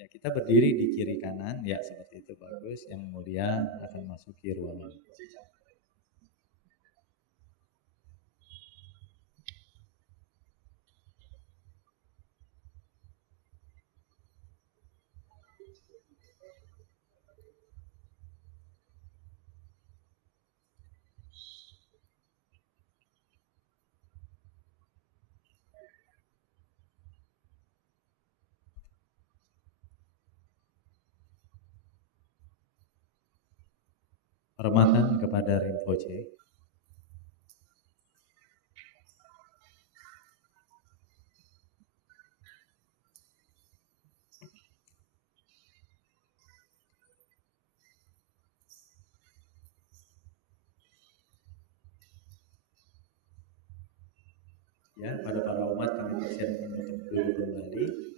Ya, kita berdiri di kiri kanan, ya seperti itu bagus. Yang mulia akan masuki ruangan. Hormatan kepada Rinpoche. Ya, pada para umat kami persilakan untuk duduk kembali.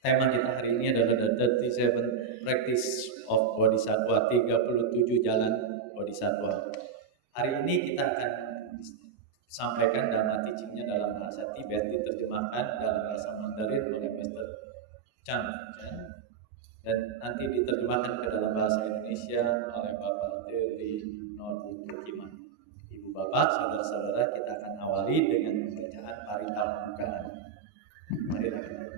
Tema kita hari ini adalah The 37 Practice of Bodhisattva, 37 Jalan Bodhisattva. Hari ini kita akan sampaikan dhamma teachingnya dalam bahasa Tibet, diterjemahkan dalam bahasa Mandarin oleh Mr. Chan, dan nanti diterjemahkan ke dalam bahasa Indonesia oleh Bapak Dewi Nurbukiman. Ibu bapak, saudara-saudara, kita akan awali dengan pembacaan parita pembukaan. Mari kita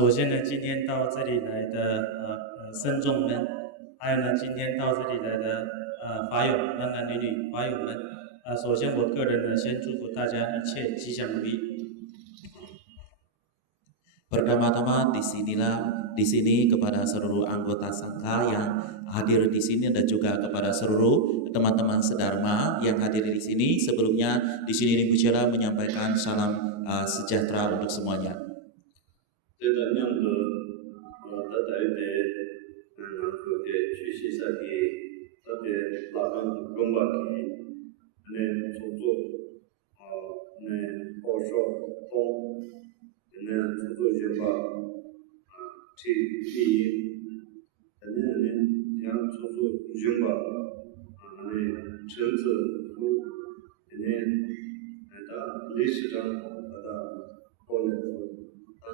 首先呢，今天到这里来的僧众们，还有呢，今天到这里来的法友，男男女女法友们，首先我个人呢，先祝福大家一切吉祥如意。Pertama-tama di sini kepada seluruh anggota sangha yang hadir di sini dan juga kepada seluruh teman-teman sedharma yang hadir di sini. Sebelumnya di sini Rinpoche menyampaikan salam sejahtera untuk semuanya.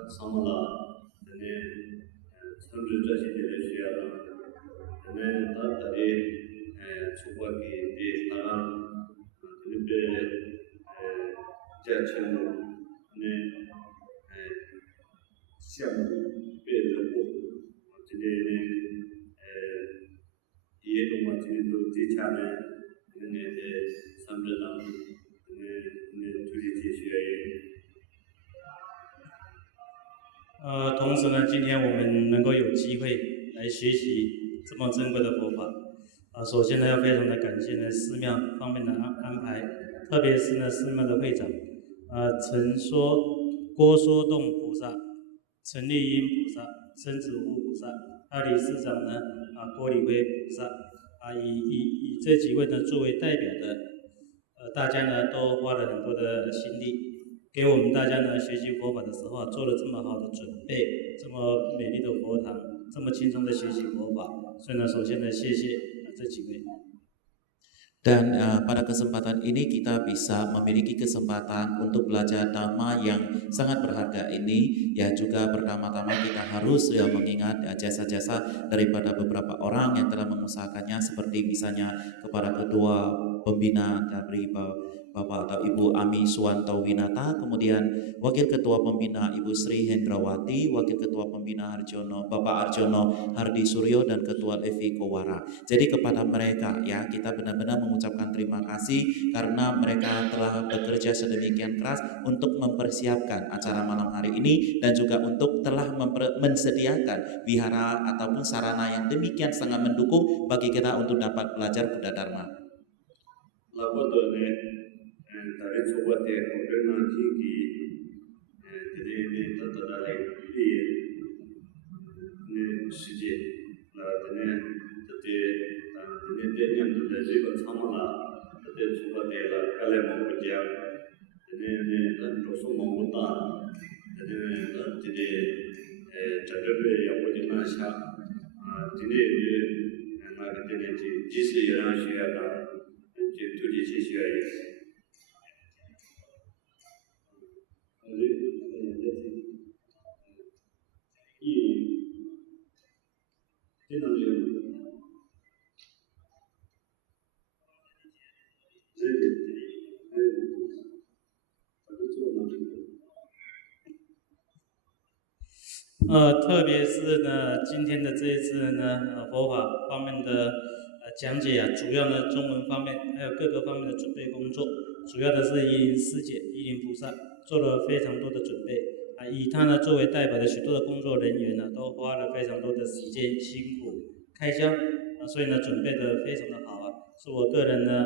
samala dene samrita shidele shiyala dene tatare chubaki de taran dene be jachenu dene siam be lepo dene ye doma dene do tichane dene de samrita dene turi tishiyaye 同时呢，今天我们能够有机会来学习这么珍贵的佛法，首先呢，要非常的感谢呢寺庙方面的安排，特别是呢寺庙的会长，郭说洞菩萨、陈丽英菩萨、申子悟菩萨，还有理事长呢郭礼辉菩萨，以这几位呢作为代表的，大家呢都花了很多的心力。 给我们大家呢学习佛法的时候做了这么好的准备，这么美丽的佛堂，这么轻松的学习佛法，所以呢，首先呢，谢谢这几位。 Dan pada kesempatan ini kita bisa memiliki kesempatan untuk belajar dhamma yang sangat berharga ini. Ya juga pertama-tama kita harus mengingat jasa-jasa daripada beberapa orang yang telah mengusahakannya, seperti misalnya kepada kedua pembina dari Bapak atau Ibu Ami Suwanto Winata, kemudian Wakil Ketua Pembina Ibu Sri Hendrawati, Wakil Ketua Pembina Bapak Arjono Hardi Suryo, dan Ketua Evi Kowara. Jadi kepada mereka ya kita benar-benar mengucapkan terima kasih karena mereka telah bekerja sedemikian keras untuk mempersiapkan acara malam hari ini dan juga untuk telah mensediakan wihara ataupun sarana yang demikian sangat mendukung bagi kita untuk dapat belajar Buddha Dharma. Dari coba deh, pernah tinggi, jadi tata dalai ini sejak, jadi yang terjadi bersama lah, jadi coba deh lah kalian mau kerja, jadi dosa mengutar, jadi jadi yang boleh nasihat, jadi nak jadi jisi yang siapa, jadi tu jisi siapa.特别是呢，今天的这一次呢，佛法方面的讲解啊，主要呢中文方面还有各个方面的准备工作，主要的是依林师姐、依林菩萨做了非常多的准备以他呢作为代表的许多的工作人员呢，都花了非常多的时间、辛苦、开销所以呢准备的非常的好是我个人呢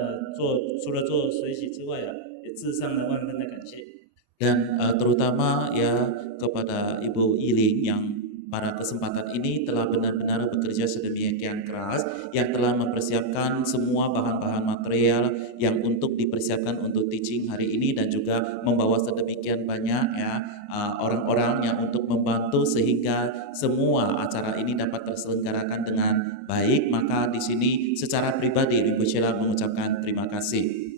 除了做随喜之外也致上了万分的感谢。 Dan terutama ya kepada Ibu Iling yang pada kesempatan ini telah benar-benar bekerja sedemikian keras, yang telah mempersiapkan semua bahan-bahan material yang untuk dipersiapkan untuk teaching hari ini, dan juga membawa sedemikian banyak ya orang-orang yang untuk membantu sehingga semua acara ini dapat terselenggarakan dengan baik. Maka di sini secara pribadi Rinpoche mengucapkan terima kasih.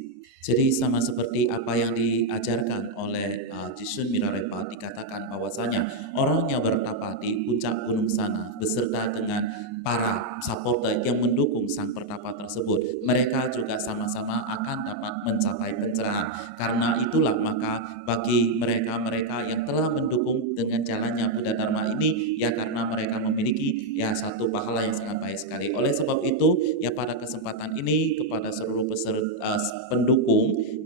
Jadi sama seperti apa yang diajarkan oleh Jisun Mirarepa, dikatakan bahwasanya orang yang bertapa di puncak gunung sana beserta dengan para supporter yang mendukung sang pertapa tersebut, mereka juga sama-sama akan dapat mencapai pencerahan. Karena itulah maka bagi mereka-mereka yang telah mendukung dengan jalannya Buddha Dharma ini, ya karena mereka memiliki ya satu pahala yang sangat baik sekali. Oleh sebab itu ya pada kesempatan ini kepada seluruh peserta pendukung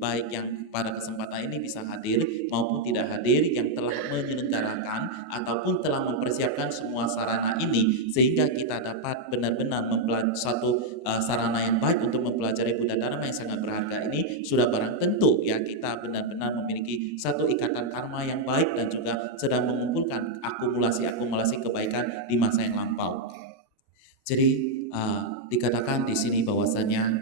baik yang pada kesempatan ini bisa hadir maupun tidak hadir, yang telah menyelenggarakan ataupun telah mempersiapkan semua sarana ini sehingga kita dapat benar-benar mempelajari satu sarana yang baik untuk mempelajari Buddha Dharma yang sangat berharga ini, sudah barang tentu ya kita benar-benar memiliki satu ikatan karma yang baik dan juga sedang mengumpulkan akumulasi kebaikan di masa yang lampau. Jadi dikatakan di sini bahwasanya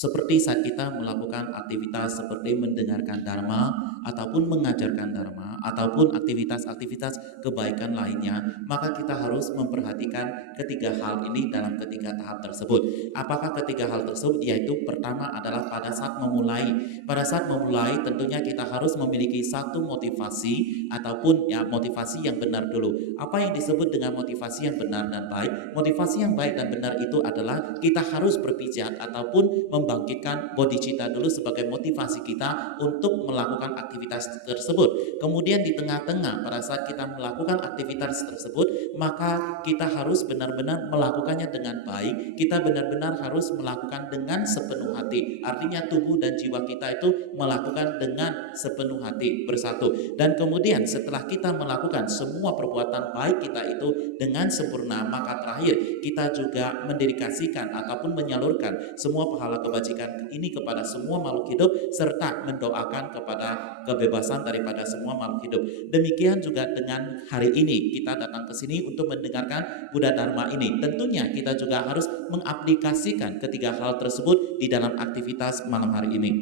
Seperti saat kita melakukan aktivitas seperti mendengarkan dharma ataupun mengajarkan dharma ataupun aktivitas-aktivitas kebaikan lainnya, maka kita harus memperhatikan ketiga hal ini dalam ketiga tahap tersebut. Apakah ketiga hal tersebut? Yaitu pertama adalah pada saat memulai. Pada saat memulai tentunya kita harus memiliki satu motivasi ataupun ya motivasi yang benar dulu. Apa yang disebut dengan motivasi yang benar dan baik? Motivasi yang baik dan benar itu adalah kita harus berpijak ataupun membangkitkan bodhicitta dulu sebagai motivasi kita untuk melakukan aktivitas tersebut. Kemudian di tengah-tengah pada saat kita melakukan aktivitas tersebut, maka kita harus benar-benar melakukannya dengan baik. Kita benar-benar harus melakukan dengan sepenuh hati. Artinya tubuh dan jiwa kita itu melakukan dengan sepenuh hati bersatu. Dan kemudian setelah kita melakukan semua perbuatan baik kita itu dengan sempurna, maka terakhir kita juga mendedikasikan ataupun menyalurkan semua pahala kebajikan ini kepada semua makhluk hidup serta mendoakan kepada kebebasan daripada semua makhluk hidup. Demikian juga dengan hari ini kita datang ke sini untuk mendengarkan Buddha Dharma ini. Tentunya kita juga harus mengaplikasikan ketiga hal tersebut di dalam aktivitas malam hari ini.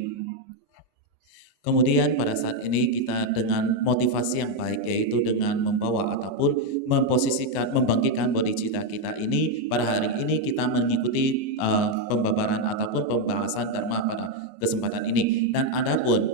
Kemudian pada saat ini kita dengan motivasi yang baik, yaitu dengan membawa ataupun memposisikan, membangkitkan bodhicitta kita ini. Pada hari ini kita mengikuti pembabaran ataupun pembahasan dharma pada kesempatan ini. Dan adapun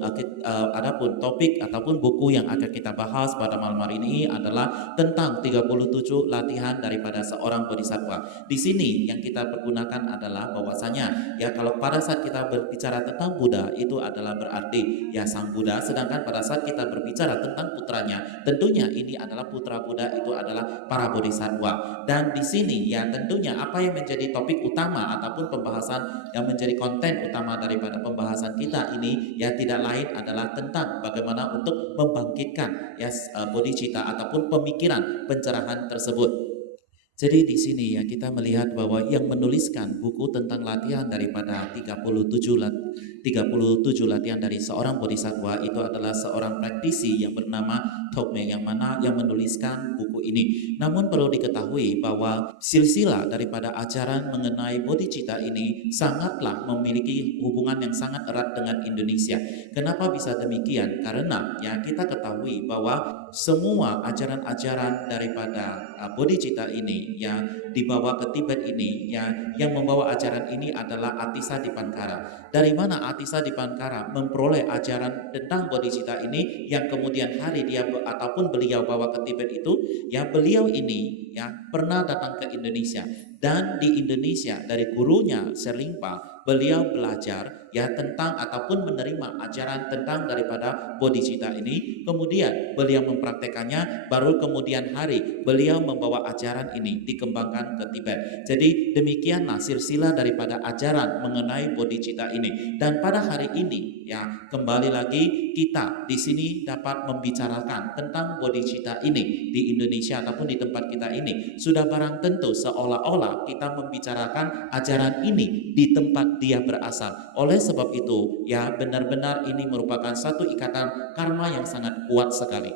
topik ataupun buku yang akan kita bahas pada malam hari ini adalah tentang 37 latihan daripada seorang bodhisattva. Di sini yang kita pergunakan adalah bahwasanya ya kalau pada saat kita berbicara tentang Buddha itu adalah berarti ya sang Buddha, sedangkan pada saat kita berbicara tentang putranya, tentunya ini adalah putra Buddha, itu adalah para bodhisattva. Dan di sini ya tentunya apa yang menjadi topik utama ataupun pembahasan yang menjadi konten utama daripada pembahasan kita ini ya tidak lain adalah tentang bagaimana untuk membangkitkan ya bodhicitta ataupun pemikiran pencerahan tersebut. Jadi di sini ya kita melihat bahwa yang menuliskan buku tentang latihan daripada 37 latihan dari seorang bodhisattva itu adalah seorang praktisi yang bernama Tokme, yang mana yang menuliskan buku ini. Namun perlu diketahui bahwa silsilah daripada ajaran mengenai bodhicitta ini sangatlah memiliki hubungan yang sangat erat dengan Indonesia. Kenapa bisa demikian? Karena ya kita ketahui bahwa semua ajaran-ajaran daripada bodhicitta ini yang dibawa ke Tibet ini ya, yang membawa ajaran ini adalah Atisa Dipankara. Dari mana Atisa Dipankara memperoleh ajaran tentang bodhicitta ini yang kemudian hari dia ataupun beliau bawa ke Tibet itu ya, beliau ini ya pernah datang ke Indonesia, dan di Indonesia dari gurunya Serlingpa beliau belajar ya tentang ataupun menerima ajaran tentang daripada bodhicitta ini. Kemudian beliau mempraktekannya, baru kemudian hari beliau membawa ajaran ini dikembangkan ke Tibet. Jadi demikianlah silsilah daripada ajaran mengenai bodhicitta ini. Dan pada hari ini ya kembali lagi kita di sini dapat membicarakan tentang bodhicitta ini di Indonesia ataupun di tempat kita ini. Sudah barang tentu seolah-olah kita membicarakan ajaran ini di tempat dia berasal. Oleh sebab itu ya benar-benar ini merupakan satu ikatan karma yang sangat kuat sekali.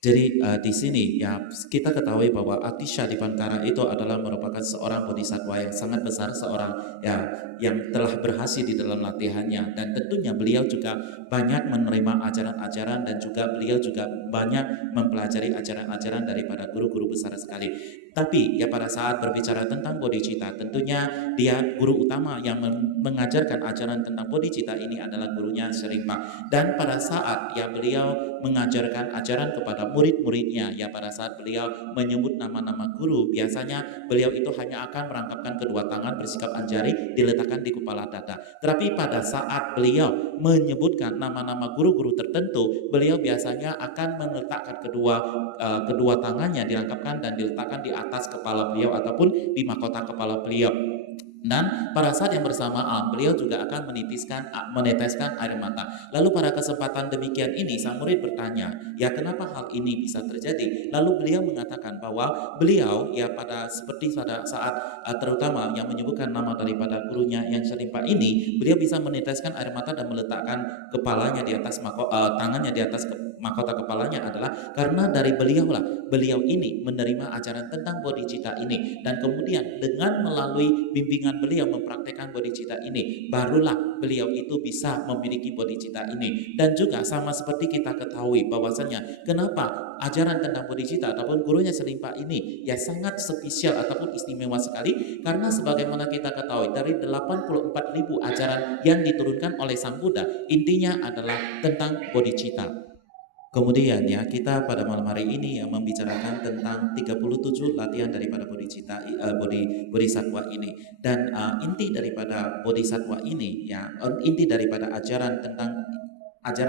Jadi di sini ya kita ketahui bahwa Atisa Dipankara itu adalah merupakan seorang bodhisattva yang sangat besar, seorang ya yang telah berhasil di dalam latihannya, dan tentunya beliau juga banyak menerima ajaran-ajaran dan juga beliau juga banyak mempelajari ajaran-ajaran daripada guru-guru besar sekali. Tapi ya pada saat berbicara tentang bodhicitta, tentunya dia guru utama yang mengajarkan ajaran tentang bodhicitta ini adalah gurunya Serlingpa. Dan pada saat ya beliau mengajarkan ajaran kepada murid-muridnya, ya pada saat beliau menyebut nama-nama guru, biasanya beliau itu hanya akan merangkapkan kedua tangan bersikap anjari diletakkan di kepala dada. Tetapi pada saat beliau menyebutkan nama-nama guru-guru tertentu, beliau biasanya akan meletakkan kedua tangannya dirangkapkan dan diletakkan di atas kepala beliau ataupun di mahkota kepala beliau. Dan pada saat yang bersamaan beliau juga akan meneteskan air mata. Lalu pada kesempatan demikian ini sang murid bertanya, ya kenapa hal ini bisa terjadi? Lalu beliau mengatakan bahwa beliau ya pada saat terutama yang menyebutkan nama daripada gurunya yang Serlingpa ini, beliau bisa meneteskan air mata dan meletakkan kepalanya di atas tangannya di atas mahkota kepalanya adalah karena dari beliau ini menerima ajaran tentang bodhicitta ini, dan kemudian dengan melalui bimbingan beliau mempraktekkan bodhicitta ini, barulah beliau itu bisa memiliki bodhicitta ini. Dan juga sama seperti kita ketahui bahwasannya kenapa ajaran tentang bodhicitta ataupun gurunya Selimpa ini ya sangat spesial ataupun istimewa sekali, karena sebagaimana kita ketahui dari 84.000 ajaran yang diturunkan oleh Sang Buddha, intinya adalah tentang bodhicitta. Kemudian ya kita pada malam hari ini ya membicarakan tentang 37 latihan daripada bodhicitta bodhisattva ini, dan inti daripada bodhisattva ini ya inti daripada ajaran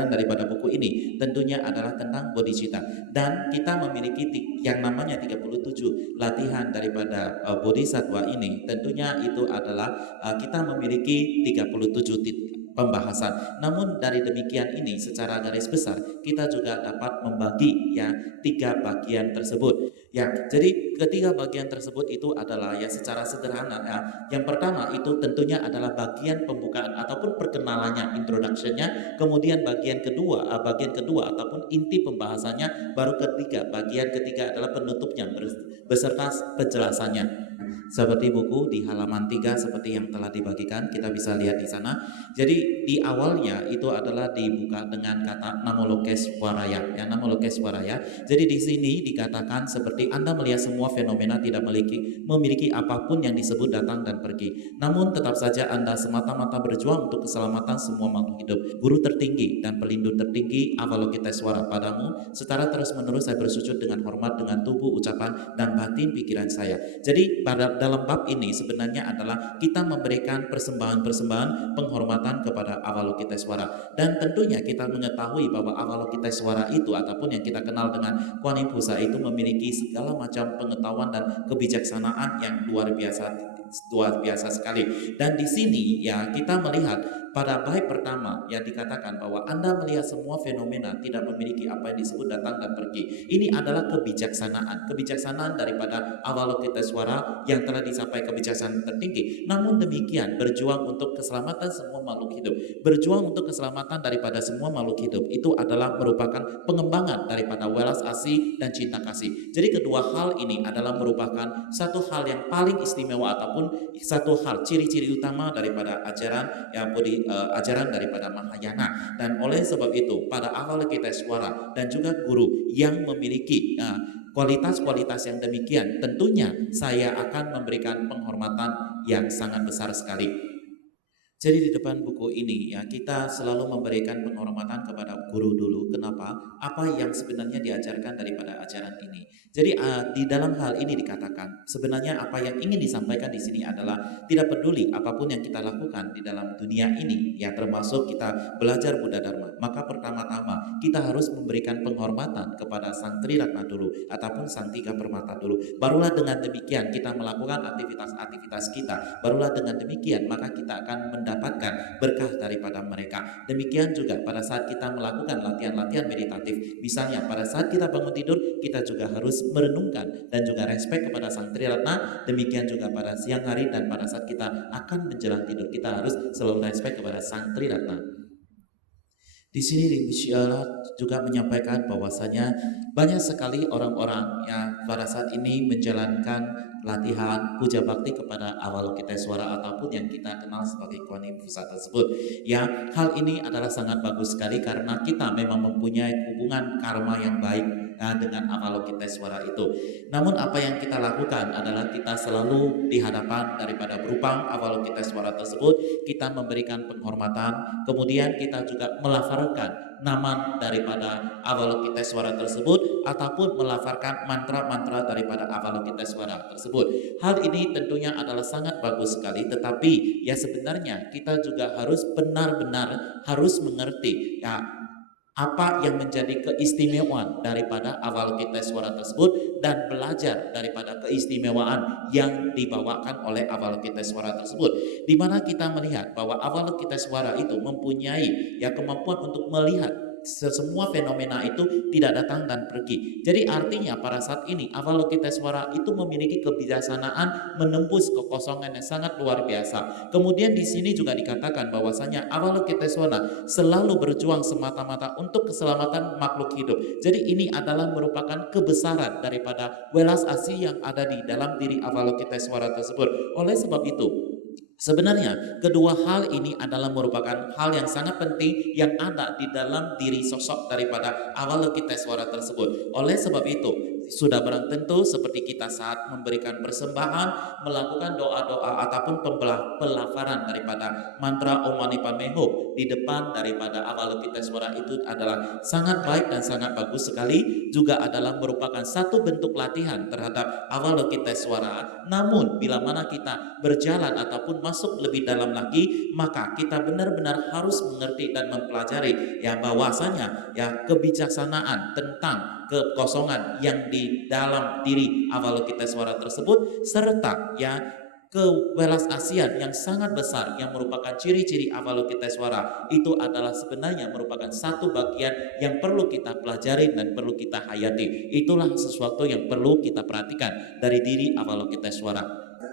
daripada buku ini tentunya adalah tentang bodhicitta, dan kita memiliki yang namanya 37 latihan daripada bodhisattva ini. Tentunya itu adalah kita memiliki 37 pembahasan. Namun dari demikian ini secara garis besar kita juga dapat membagi ya 3 bagian tersebut. Ya, jadi ketiga bagian tersebut itu adalah ya secara sederhana ya. Yang pertama itu tentunya adalah bagian pembukaan ataupun perkenalannya, introduction-nya. Kemudian bagian kedua ataupun inti pembahasannya, baru bagian ketiga adalah penutupnya beserta penjelasannya. Seperti buku di halaman 3 seperti yang telah dibagikan, kita bisa lihat di sana. Jadi di awalnya itu adalah dibuka dengan kata Namo Lokeswaraya. Ya, Namo Lokeswaraya. Jadi di sini dikatakan seperti Anda melihat semua fenomena tidak memiliki apapun yang disebut datang dan pergi. Namun tetap saja Anda semata-mata berjuang untuk keselamatan semua makhluk hidup. Guru tertinggi dan pelindung tertinggi Avalokitesvara padamu, secara terus-menerus saya bersujud dengan hormat dengan tubuh, ucapan, dan batin pikiran saya. Jadi dalam bab ini sebenarnya adalah kita memberikan persembahan-persembahan penghormatan kepada Avalokitesvara, dan tentunya kita mengetahui bahwa Avalokitesvara itu ataupun yang kita kenal dengan Kuan Yin Pusa itu memiliki segala macam pengetahuan dan kebijaksanaan yang luar biasa sekali. Dan di sini ya kita melihat pada bait pertama yang dikatakan bahwa Anda melihat semua fenomena tidak memiliki apa yang disebut datang dan pergi. Ini adalah kebijaksanaan daripada Avalokitesvara yang telah disampaikan kebijaksanaan tertinggi. Namun demikian berjuang untuk keselamatan semua makhluk hidup, berjuang untuk keselamatan daripada semua makhluk hidup itu adalah merupakan pengembangan daripada welas asih dan cinta kasih. Jadi kedua hal ini adalah merupakan satu hal yang paling istimewa ataupun satu hal ciri-ciri utama daripada ajaran yang ajaran daripada Mahayana. Dan oleh sebab itu pada Avalokitesvara dan juga guru yang memiliki kualitas-kualitas yang demikian, tentunya saya akan memberikan penghormatan yang sangat besar sekali. Jadi di depan buku ini ya kita selalu memberikan penghormatan kepada guru dulu. Kenapa? Apa yang sebenarnya diajarkan daripada ajaran ini. Jadi di dalam hal ini dikatakan sebenarnya apa yang ingin disampaikan di sini adalah tidak peduli apapun yang kita lakukan di dalam dunia ini ya, termasuk kita belajar Buddha Dharma, maka pertama-tama kita harus memberikan penghormatan kepada Sang Triratna dulu ataupun Sang Tiga Permata dulu. Barulah dengan demikian kita melakukan aktivitas kita. Barulah dengan demikian maka kita akan mendapatkan berkah daripada mereka. Demikian juga pada saat kita melakukan latihan-latihan meditatif, misalnya pada saat kita bangun tidur kita juga harus merenungkan dan juga respect kepada Sang Triratna. Demikian juga pada siang hari dan pada saat kita akan menjelang tidur kita harus selalu respect kepada Sang Triratna. Di sini Rinpoche juga menyampaikan bahwasanya banyak sekali orang-orang yang pada saat ini menjalankan latihan puja bakti kepada Avalokitesvara ataupun yang kita kenal sebagai Kuan Yin Pusa tersebut. Ya, hal ini adalah sangat bagus sekali karena kita memang mempunyai hubungan karma yang baik dengan Avalokitesvara itu. Namun apa yang kita lakukan adalah kita selalu di hadapan daripada berupang Avalokitesvara tersebut, kita memberikan penghormatan, kemudian kita juga melafalkan nama daripada Avalokitesvara tersebut ataupun melafalkan mantra-mantra daripada Avalokitesvara tersebut. Hal ini tentunya adalah sangat bagus sekali, tetapi ya sebenarnya kita juga harus benar-benar harus mengerti ya apa yang menjadi keistimewaan daripada Avalokitesvara tersebut dan belajar daripada keistimewaan yang dibawakan oleh Avalokitesvara tersebut, di mana kita melihat bahwa Avalokitesvara itu mempunyai ya kemampuan untuk melihat semua fenomena itu tidak datang dan pergi. Jadi artinya pada saat ini Avalokitesvara itu memiliki kebijaksanaan menembus kekosongan yang sangat luar biasa. Kemudian di sini juga dikatakan bahwasanya Avalokitesvara selalu berjuang semata-mata untuk keselamatan makhluk hidup. Jadi ini adalah merupakan kebesaran daripada welas asih yang ada di dalam diri Avalokitesvara tersebut. Oleh sebab itu, sebenarnya kedua hal ini adalah merupakan hal yang sangat penting yang ada di dalam diri sosok daripada Avalokitesvara tersebut. Oleh sebab itu, sudah barang tentu seperti kita saat memberikan persembahan, melakukan doa-doa ataupun pelafaran daripada mantra Om Mani Padme Hum di depan daripada Avalokitesvara itu adalah sangat baik dan sangat bagus sekali, juga adalah merupakan satu bentuk latihan terhadap Avalokitesvara. Namun bila mana kita berjalan ataupun masuk lebih dalam lagi, maka kita benar-benar harus mengerti dan mempelajari ya bahwasanya ya kebijaksanaan tentang kekosongan yang di dalam diri Avalokitesvara tersebut, serta ya kewelas asian yang sangat besar yang merupakan ciri-ciri Avalokitesvara itu adalah sebenarnya merupakan satu bagian yang perlu kita pelajari dan perlu kita hayati. Itulah sesuatu yang perlu kita perhatikan dari diri Avalokitesvara.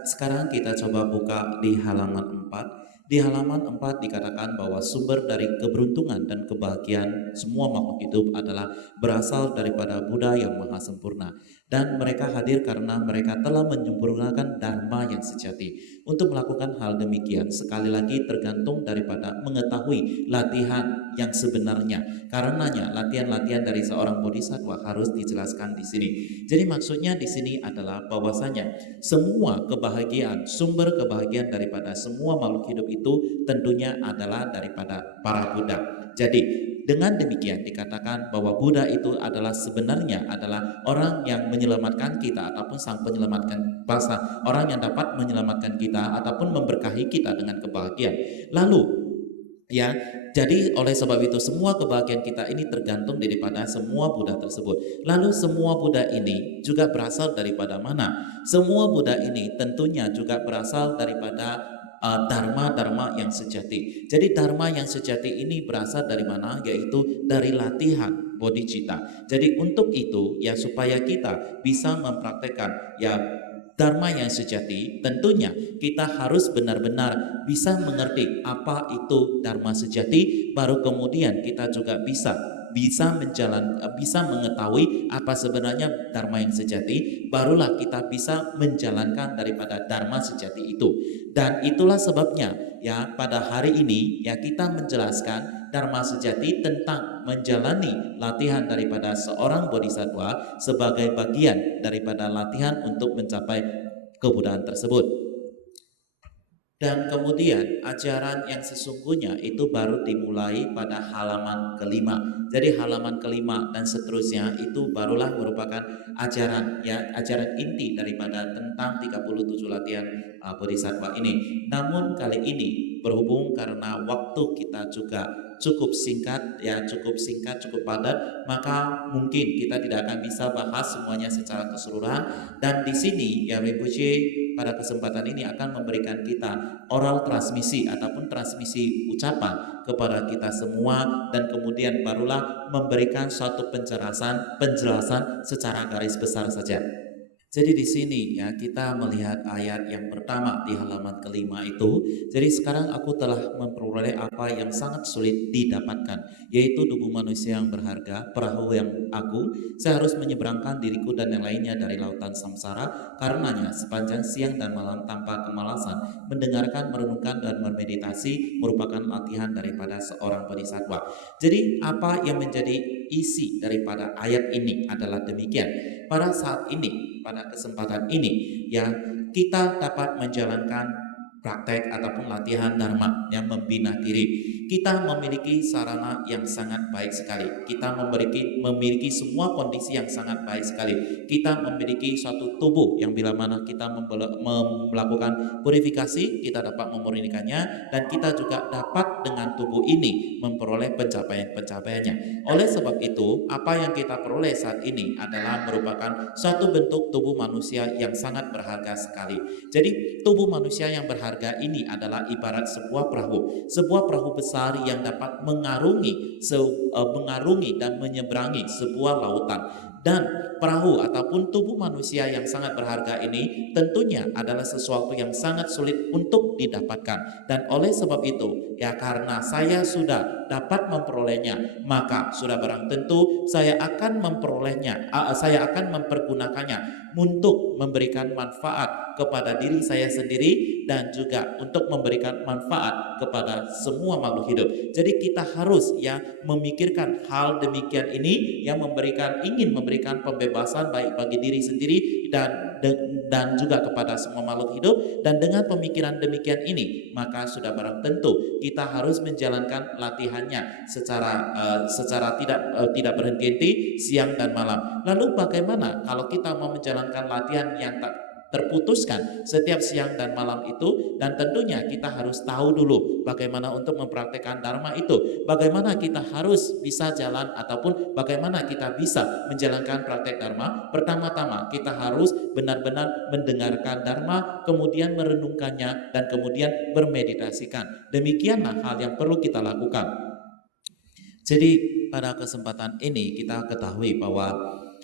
Sekarang kita coba buka di halaman 4. Di halaman 4 dikatakan bahwa sumber dari keberuntungan dan kebahagiaan semua makhluk hidup adalah berasal daripada Buddha yang maha sempurna. Dan mereka hadir karena mereka telah menyempurnakan Dharma yang sejati. Untuk melakukan hal demikian sekali lagi tergantung daripada mengetahui latihan yang sebenarnya. Karenanya latihan-latihan dari seorang bodhisattva harus dijelaskan di sini. Jadi maksudnya di sini adalah bahwasanya semua kebahagiaan, sumber kebahagiaan daripada semua makhluk hidup itu tentunya adalah daripada para Buddha. Jadi dengan demikian dikatakan bahwa Buddha itu adalah sebenarnya adalah orang yang menyelamatkan kita ataupun sang penyelamatkan bangsa, orang yang dapat menyelamatkan kita ataupun memberkahi kita dengan kebahagiaan. Lalu ya, jadi oleh sebab itu semua kebahagiaan kita ini tergantung daripada semua Buddha tersebut. Lalu semua Buddha ini juga berasal daripada mana? Semua Buddha ini tentunya juga berasal daripada Dharma-Dharma yang sejati. Jadi Dharma yang sejati ini berasal dari mana? Yaitu dari latihan bodhicitta. Jadi untuk itu ya supaya kita bisa mempraktekkan ya Dharma yang sejati, tentunya kita harus benar-benar bisa mengerti apa itu Dharma sejati, baru kemudian kita juga bisa mengetahui apa sebenarnya Dharma yang sejati, barulah kita bisa menjalankan daripada Dharma sejati itu. Dan itulah sebabnya ya pada hari ini ya kita menjelaskan Dharma sejati tentang menjalani latihan daripada seorang bodhisattva sebagai bagian daripada latihan untuk mencapai kebuddhaan tersebut. Dan kemudian ajaran yang sesungguhnya itu baru dimulai pada halaman kelima. Jadi halaman kelima dan seterusnya itu barulah merupakan ajaran ya, ajaran inti daripada tentang 37 latihan bodhisattva ini. Namun kali ini berhubung karena waktu kita juga cukup singkat, cukup padat, maka mungkin kita tidak akan bisa bahas semuanya secara keseluruhan. Dan di sini ya Rinpoche pada kesempatan ini akan memberikan kita oral transmisi ataupun transmisi ucapan kepada kita semua, dan kemudian barulah memberikan suatu penjelasan secara garis besar saja. Jadi di sini ya kita melihat ayat yang pertama di halaman kelima itu. Jadi sekarang aku telah memperoleh apa yang sangat sulit didapatkan, yaitu tubuh manusia yang berharga, perahu yang agung. Saya harus menyeberangkan diriku dan yang lainnya dari lautan samsara. Karenanya sepanjang siang dan malam tanpa kemalasan mendengarkan, merenungkan dan bermeditasi merupakan latihan daripada seorang bodhisattva. Jadi apa yang menjadi isi daripada ayat ini adalah demikian. Pada saat ini, pada kesempatan ini ya kita dapat menjalankan praktek ataupun latihan Dharma yang membina diri. Kita memiliki sarana yang sangat baik sekali. Kita memiliki semua kondisi yang sangat baik sekali. Kita memiliki suatu tubuh yang bila mana kita melakukan purifikasi, kita dapat memurnikannya, dan kita juga dapat dengan tubuh ini memperoleh pencapaiannya. Oleh sebab itu, apa yang kita peroleh saat ini adalah merupakan suatu bentuk tubuh manusia yang sangat berharga sekali. Jadi tubuh manusia yang berharga ini adalah ibarat sebuah perahu besar besar yang dapat mengarungi dan menyeberangi sebuah lautan. Dan perahu ataupun tubuh manusia yang sangat berharga ini tentunya adalah sesuatu yang sangat sulit untuk didapatkan. Dan oleh sebab itu, ya karena saya sudah dapat memperolehnya, maka sudah barang tentu saya akan memperolehnya, saya akan mempergunakannya untuk memberikan manfaat kepada diri saya sendiri dan juga untuk memberikan manfaat kepada semua makhluk hidup. Jadi kita harus ya memikirkan hal demikian ini yang ingin memberikan pembebasan baik bagi diri sendiri dan juga kepada semua makhluk hidup. Dan dengan pemikiran demikian ini, maka sudah barang tentu kita harus menjalankan latihannya secara tidak berhenti-henti siang dan malam. Lalu bagaimana kalau kita mau menjalankan latihan yang tak terputuskan setiap siang dan malam itu? Dan tentunya kita harus tahu dulu bagaimana untuk mempraktekkan dharma itu, bagaimana kita harus bisa jalan ataupun bagaimana kita bisa menjalankan praktek dharma. Pertama-tama kita harus benar-benar mendengarkan dharma, kemudian merenungkannya, dan kemudian bermeditasikan. Demikianlah hal yang perlu kita lakukan. Jadi pada kesempatan ini kita ketahui bahwa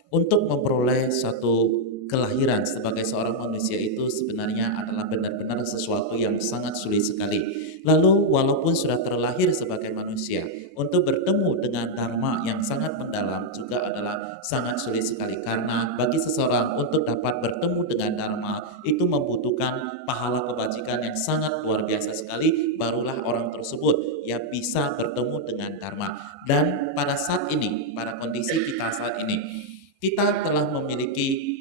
untuk memperoleh suatu kelahiran sebagai seorang manusia itu sebenarnya adalah benar-benar sesuatu yang sangat sulit sekali. Lalu walaupun sudah terlahir sebagai manusia, untuk bertemu dengan dharma yang sangat mendalam juga adalah sangat sulit sekali. Karena bagi seseorang untuk dapat bertemu dengan dharma itu membutuhkan pahala kebajikan yang sangat luar biasa sekali, barulah orang tersebut ya bisa bertemu dengan dharma. Dan pada saat ini, pada kondisi kita saat ini, kita telah memiliki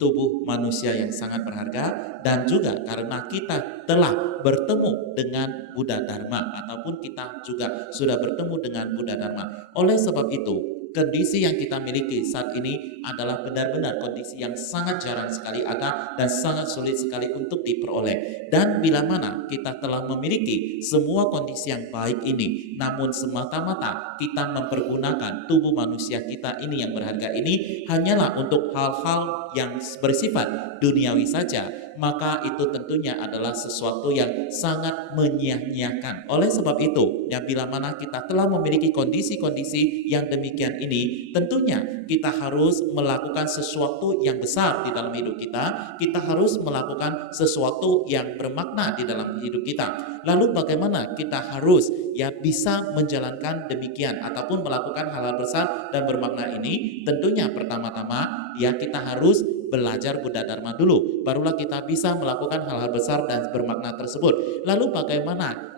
tubuh manusia yang sangat berharga, dan juga karena kita telah bertemu dengan Buddha Dharma ataupun kita juga sudah bertemu dengan Buddha Dharma. Oleh sebab itu, kondisi yang kita miliki saat ini adalah benar-benar kondisi yang sangat jarang sekali ada dan sangat sulit sekali untuk diperoleh. Dan bila mana kita telah memiliki semua kondisi yang baik ini, namun semata-mata kita mempergunakan tubuh manusia kita ini yang berharga ini hanyalah untuk hal-hal yang bersifat duniawi saja, maka itu tentunya adalah sesuatu yang sangat menyia-nyiakan. Oleh sebab itu, ya bila mana kita telah memiliki kondisi-kondisi yang demikian ini, tentunya kita harus melakukan sesuatu yang besar di dalam hidup kita. Kita harus melakukan sesuatu yang bermakna di dalam hidup kita. Lalu bagaimana kita harus ya bisa menjalankan demikian ataupun melakukan hal-hal besar dan bermakna ini? Tentunya pertama-tama ya kita harus belajar Buddha Dharma dulu, barulah kita bisa melakukan hal-hal besar dan bermakna tersebut. Lalu bagaimana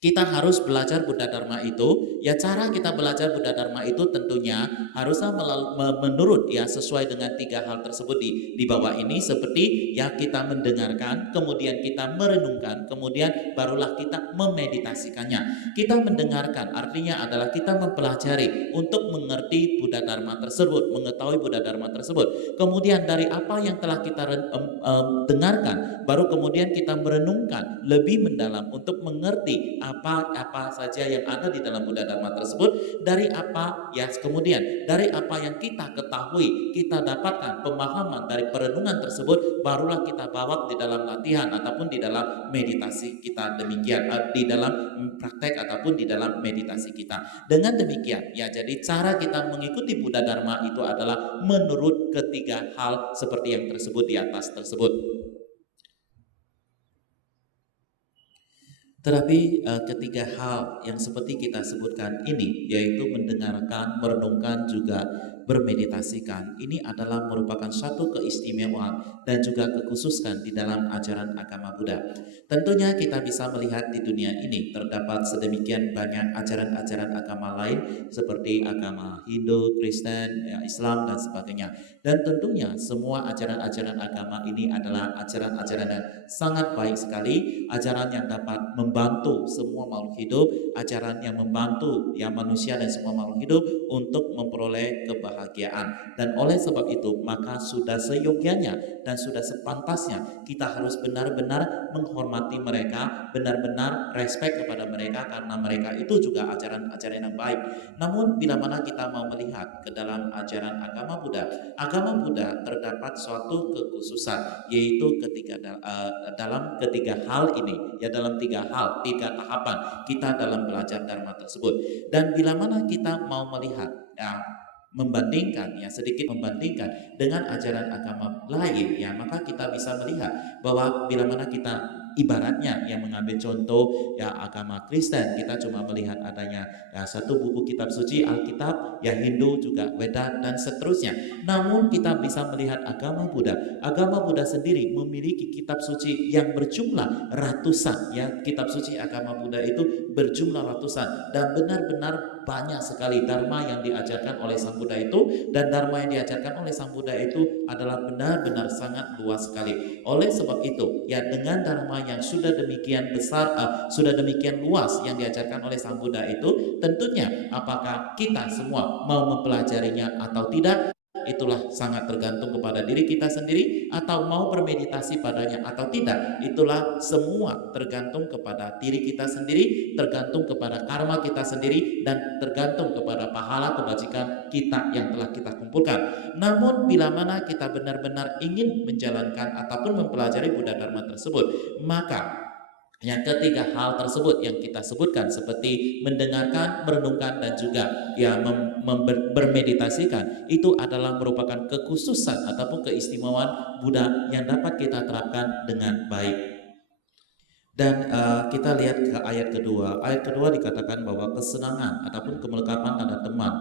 kita harus belajar Buddha Dharma itu? Ya cara kita belajar Buddha Dharma itu tentunya haruslah menurut ya sesuai dengan 3 hal tersebut di bawah ini, seperti ya kita mendengarkan, kemudian kita merenungkan, kemudian barulah kita memeditasikannya. Kita mendengarkan artinya adalah kita mempelajari untuk mengerti Buddha Dharma tersebut, mengetahui Buddha Dharma tersebut. Kemudian dari apa yang telah kita dengarkan, baru kemudian kita merenungkan lebih mendalam untuk mengerti apa saja yang ada di dalam Buddha Dharma tersebut. Dari apa ya kemudian dari apa yang kita ketahui, kita dapatkan pemahaman dari perenungan tersebut, barulah kita bawa di dalam latihan ataupun di dalam meditasi kita demikian, di dalam praktek ataupun di dalam meditasi kita. Dengan demikian ya jadi cara kita mengikuti Buddha Dharma itu adalah menurut ketiga hal seperti yang tersebut di atas tersebut. Tetapi ketiga hal yang seperti kita sebutkan ini, yaitu mendengarkan, merenungkan, juga bermeditasikan, ini adalah merupakan satu keistimewaan dan juga kekhususan di dalam ajaran agama Buddha. Tentunya kita bisa melihat di dunia ini terdapat sedemikian banyak ajaran-ajaran agama lain seperti agama Hindu, Kristen, ya, Islam dan sebagainya. Dan tentunya semua ajaran-ajaran agama ini adalah ajaran-ajaran yang sangat baik sekali, ajaran yang dapat membantu semua makhluk hidup, ajaran yang membantu ya manusia dan semua makhluk hidup untuk memperoleh kebahagiaan kebahagiaan. Dan oleh sebab itu maka sudah seyogyanya dan sudah sepantasnya kita harus benar-benar menghormati mereka, benar-benar respect kepada mereka, karena mereka itu juga ajaran-ajaran yang baik. Namun bila mana kita mau melihat ke dalam ajaran agama Buddha terdapat suatu kekhususan, yaitu dalam ketiga hal ini, ya dalam tiga tahapan kita dalam belajar Dharma tersebut. Dan bila mana kita mau melihat sedikit membandingkan dengan ajaran agama lain, ya maka kita bisa melihat bahwa bila mana kita ibaratnya yang mengambil contoh ya agama Kristen, kita cuma melihat adanya ya satu buku kitab suci Alkitab, ya Hindu juga Weda dan seterusnya. Namun kita bisa melihat agama Buddha sendiri memiliki kitab suci yang berjumlah ratusan, ya kitab suci agama Buddha itu berjumlah ratusan, dan benar-benar banyak sekali dharma yang diajarkan oleh Sang Buddha itu, dan dharma yang diajarkan oleh Sang Buddha itu adalah benar-benar sangat luas sekali. Oleh sebab itu, ya dengan dharma yang sudah demikian besar, sudah demikian luas yang diajarkan oleh Sang Buddha itu, tentunya apakah kita semua mau mempelajarinya atau tidak, itulah sangat tergantung kepada diri kita sendiri, atau mau bermeditasi padanya atau tidak, itulah semua tergantung kepada diri kita sendiri, tergantung kepada karma kita sendiri, dan tergantung kepada pahala kebajikan kita yang telah kita kumpulkan. Namun bila mana kita benar-benar ingin menjalankan ataupun mempelajari Buddha Dharma tersebut, maka yang ketiga hal tersebut yang kita sebutkan seperti mendengarkan, merenungkan, dan juga ya bermeditasikan, itu adalah merupakan kekhususan ataupun keistimewaan Buddha yang dapat kita terapkan dengan baik. Dan kita lihat ke ayat kedua. Ayat kedua dikatakan bahwa kesenangan ataupun kemelekapan tanda teman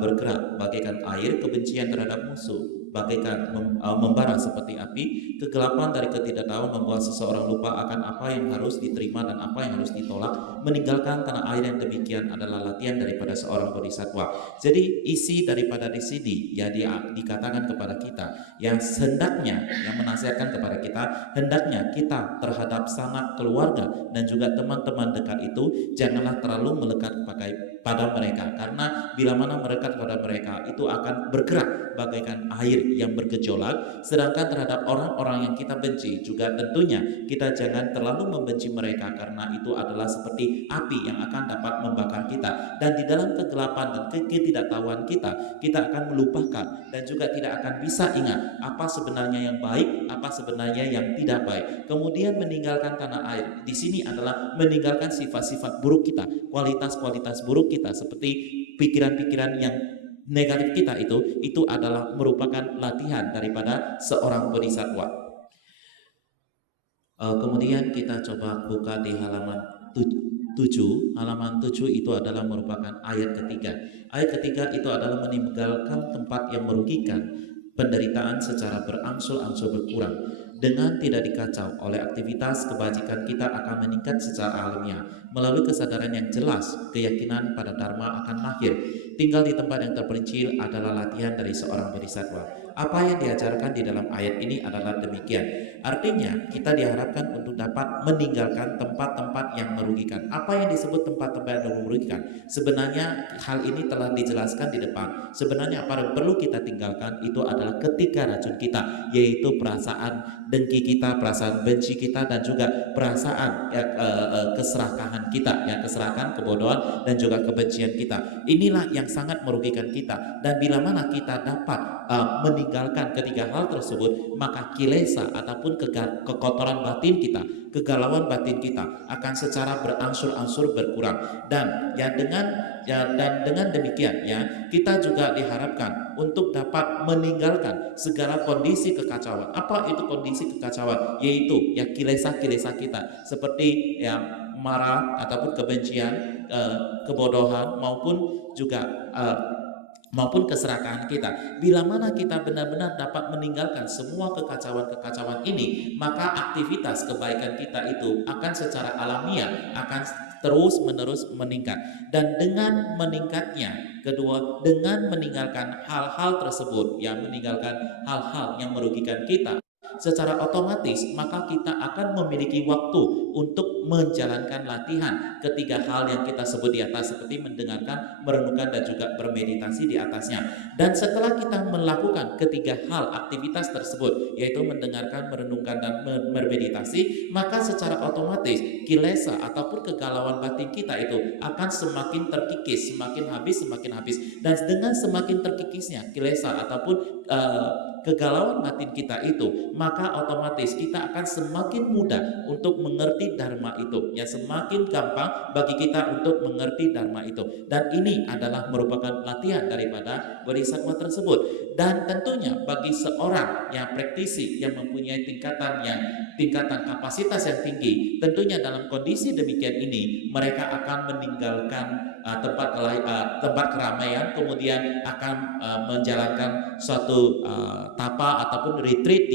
bergerak bagaikan air, kebencian terhadap musuh bagaikan membara seperti api, kegelapan dari ketidaktahuan membuat seseorang lupa akan apa yang harus diterima dan apa yang harus ditolak. Meninggalkan tanah air yang demikian adalah latihan daripada seorang bodhisattva. Jadi isi daripada di sini ya dikatakan kepada kita yang hendaknya, yang menasihatkan kepada kita, hendaknya kita terhadap sanak keluarga dan juga teman-teman dekat itu janganlah terlalu melekat pada mereka, karena bila mana melekat pada mereka itu akan bergerak bagaikan air yang bergejolak. Sedangkan terhadap orang-orang yang kita benci juga tentunya kita jangan terlalu membenci mereka, karena itu adalah seperti api yang akan dapat membakar kita, dan di dalam kegelapan dan ketidaktahuan kita akan melupakan dan juga tidak akan bisa ingat apa sebenarnya yang baik, apa sebenarnya yang tidak baik. Kemudian meninggalkan tanah air di sini adalah meninggalkan sifat-sifat buruk kita, kualitas-kualitas buruk kita, seperti pikiran-pikiran yang negatif kita itu adalah merupakan latihan daripada seorang bodhisattva. Kemudian kita coba buka di halaman 7. Halaman 7 itu adalah merupakan ayat ketiga. Ayat ketiga itu adalah meninggalkan tempat yang merugikan, penderitaan secara berangsur-angsur berkurang. Dengan tidak dikacau oleh aktivitas, kebajikan kita akan meningkat secara alamiah. Melalui kesadaran yang jelas, keyakinan pada Dharma akan lahir. Tinggal di tempat yang terpencil adalah latihan dari seorang bodhisattva. Apa yang diajarkan di dalam ayat ini adalah demikian. Artinya kita diharapkan untuk dapat meninggalkan tempat-tempat yang merugikan. Apa yang disebut tempat-tempat yang merugikan? Sebenarnya hal ini telah dijelaskan di depan. Sebenarnya apa yang perlu kita tinggalkan itu adalah ketiga racun kita, yaitu perasaan dengki kita, perasaan benci kita, dan juga perasaan keserakahan kita, keserakahan, kebodohan, dan juga kebencian kita. Inilah yang sangat merugikan kita. Dan bila mana kita dapat meninggalkan ketiga hal tersebut, maka kilesa ataupun kekotoran batin kita, kegalauan batin kita akan secara berangsur-angsur berkurang. Dan dengan demikian kita juga diharapkan untuk dapat meninggalkan segala kondisi kekacauan. Apa itu kondisi kekacauan? Yaitu kilesa-kilesa kita, seperti marah ataupun kebencian, kebodohan, maupun juga maupun keserakahan kita. Bila mana kita benar-benar dapat meninggalkan semua kekacauan-kekacauan ini, maka aktivitas kebaikan kita itu akan secara alamiah akan terus-menerus meningkat. Dan dengan meningkatnya, kedua, dengan meninggalkan hal-hal tersebut, meninggalkan hal-hal yang merugikan kita, secara otomatis maka kita akan memiliki waktu untuk menjalankan latihan ketiga hal yang kita sebut di atas, seperti mendengarkan, merenungkan, dan juga bermeditasi di atasnya. Dan setelah kita melakukan ketiga hal aktivitas tersebut, yaitu mendengarkan, merenungkan, dan bermeditasi, maka secara otomatis kilesa ataupun kegalauan batin kita itu akan semakin terkikis, semakin habis. Dan dengan semakin terkikisnya kilesa ataupun kegalauan batin kita itu, maka otomatis kita akan semakin mudah untuk mengerti dharma itu, ya semakin gampang bagi kita untuk mengerti dharma itu. Dan ini adalah merupakan latihan daripada bodhisattva tersebut. Dan tentunya bagi seorang yang praktisi yang mempunyai tingkatan kapasitas yang tinggi, tentunya dalam kondisi demikian ini mereka akan meninggalkan tempat keramaian, kemudian akan menjalankan suatu tapa ataupun retreat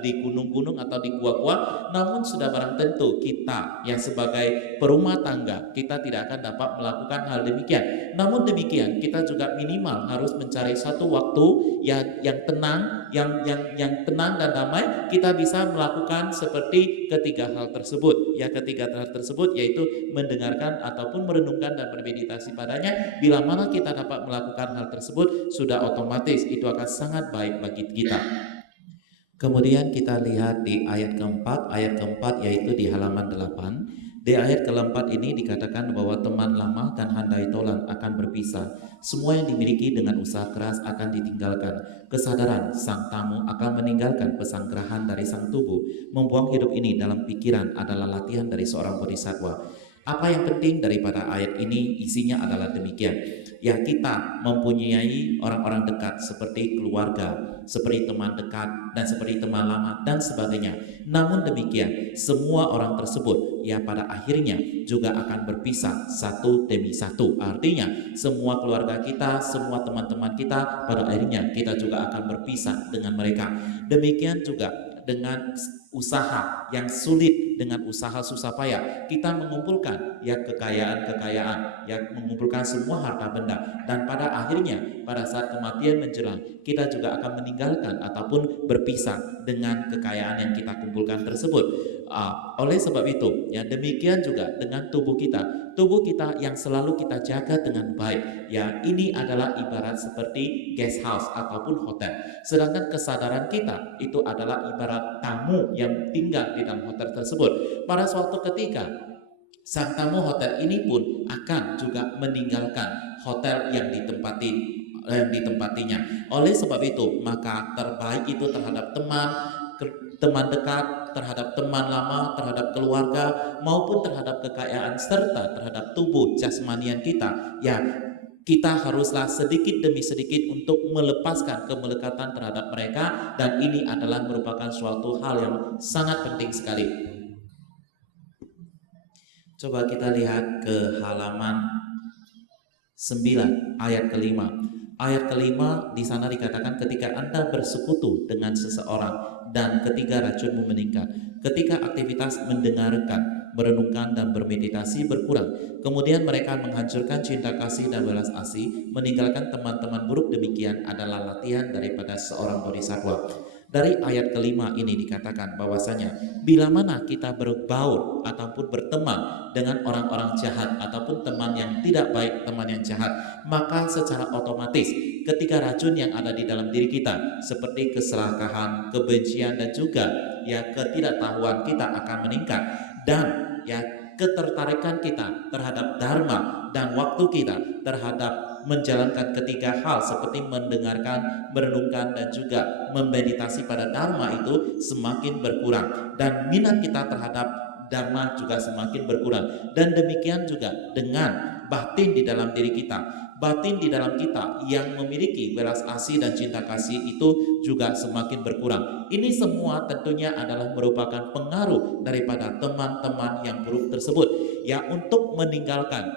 di gunung-gunung atau di gua-gua. Namun sudah barang tentu kita yang sebagai perumah tangga, kita tidak akan dapat melakukan hal demikian. Namun demikian kita juga minimal harus mencari satu waktu yang tenang, yang tenang dan damai, kita bisa melakukan seperti ketiga hal tersebut. Ya, ketiga hal tersebut yaitu mendengarkan ataupun merenungkan dan bermeditasi padanya. Bila mana kita dapat melakukan hal tersebut, sudah otomatis itu akan sangat baik bagi kita. Kemudian kita lihat di ayat keempat yaitu di halaman 8. Di ayat keempat ini dikatakan bahwa teman lama dan handai tolan akan berpisah. Semua yang dimiliki dengan usaha keras akan ditinggalkan. Kesadaran sang tamu akan meninggalkan pesanggrahan dari sang tubuh. Membuang hidup ini dalam pikiran adalah latihan dari seorang bodhisattva. Apa yang penting daripada ayat ini? Isinya adalah demikian. Ya, kita mempunyai orang-orang dekat seperti keluarga, seperti teman dekat, dan seperti teman lama, dan sebagainya. Namun demikian, semua orang tersebut ya pada akhirnya juga akan berpisah satu demi satu. Artinya semua keluarga kita, semua teman-teman kita, pada akhirnya kita juga akan berpisah dengan mereka. Demikian juga dengan usaha yang sulit, dengan usaha susah payah kita mengumpulkan ya kekayaan, ya mengumpulkan semua harta benda, dan pada akhirnya pada saat kematian menjelang kita juga akan meninggalkan ataupun berpisah dengan kekayaan yang kita kumpulkan tersebut. Oleh sebab itu ya demikian juga dengan tubuh kita yang selalu kita jaga dengan baik. Ya, ini adalah ibarat seperti guest house ataupun hotel. Sedangkan kesadaran kita itu adalah ibarat tamu yang tinggal di dalam hotel tersebut. Pada suatu ketika sang tamu hotel ini pun akan juga meninggalkan hotel yang ditempatinya. Oleh sebab itu maka terbaik itu terhadap teman dekat, terhadap teman lama, terhadap keluarga, maupun terhadap kekayaan serta terhadap tubuh jasmanian kita. Ya, kita haruslah sedikit demi sedikit untuk melepaskan kemelekatan terhadap mereka, dan ini adalah merupakan suatu hal yang sangat penting sekali. Coba kita lihat ke halaman 9 ayat kelima. Ayat kelima di sana dikatakan ketika Anda bersekutu dengan seseorang dan ketika racunmu meningkat, ketika aktivitas mendengarkan, merenungkan dan bermeditasi berkurang, kemudian mereka menghancurkan cinta kasih dan belas asih, meninggalkan teman-teman buruk, demikian adalah latihan daripada seorang bodhisattva. Dari ayat kelima ini dikatakan bahwasanya bila mana kita berbaur ataupun berteman dengan orang-orang jahat ataupun teman yang tidak baik, teman yang jahat, maka secara otomatis ketika racun yang ada di dalam diri kita seperti keserakahan, kebencian, dan juga ya ketidaktahuan kita akan meningkat, dan ya ketertarikan kita terhadap dharma dan waktu kita terhadap menjalankan ketiga hal seperti mendengarkan, merenungkan, dan juga memeditasi pada dharma itu semakin berkurang, dan minat kita terhadap dharma juga semakin berkurang. Dan demikian juga dengan batin di dalam diri kita. Batin di dalam kita yang memiliki belas asih dan cinta kasih itu juga semakin berkurang. Ini semua tentunya adalah merupakan pengaruh daripada teman-teman yang buruk tersebut. Ya, untuk meninggalkan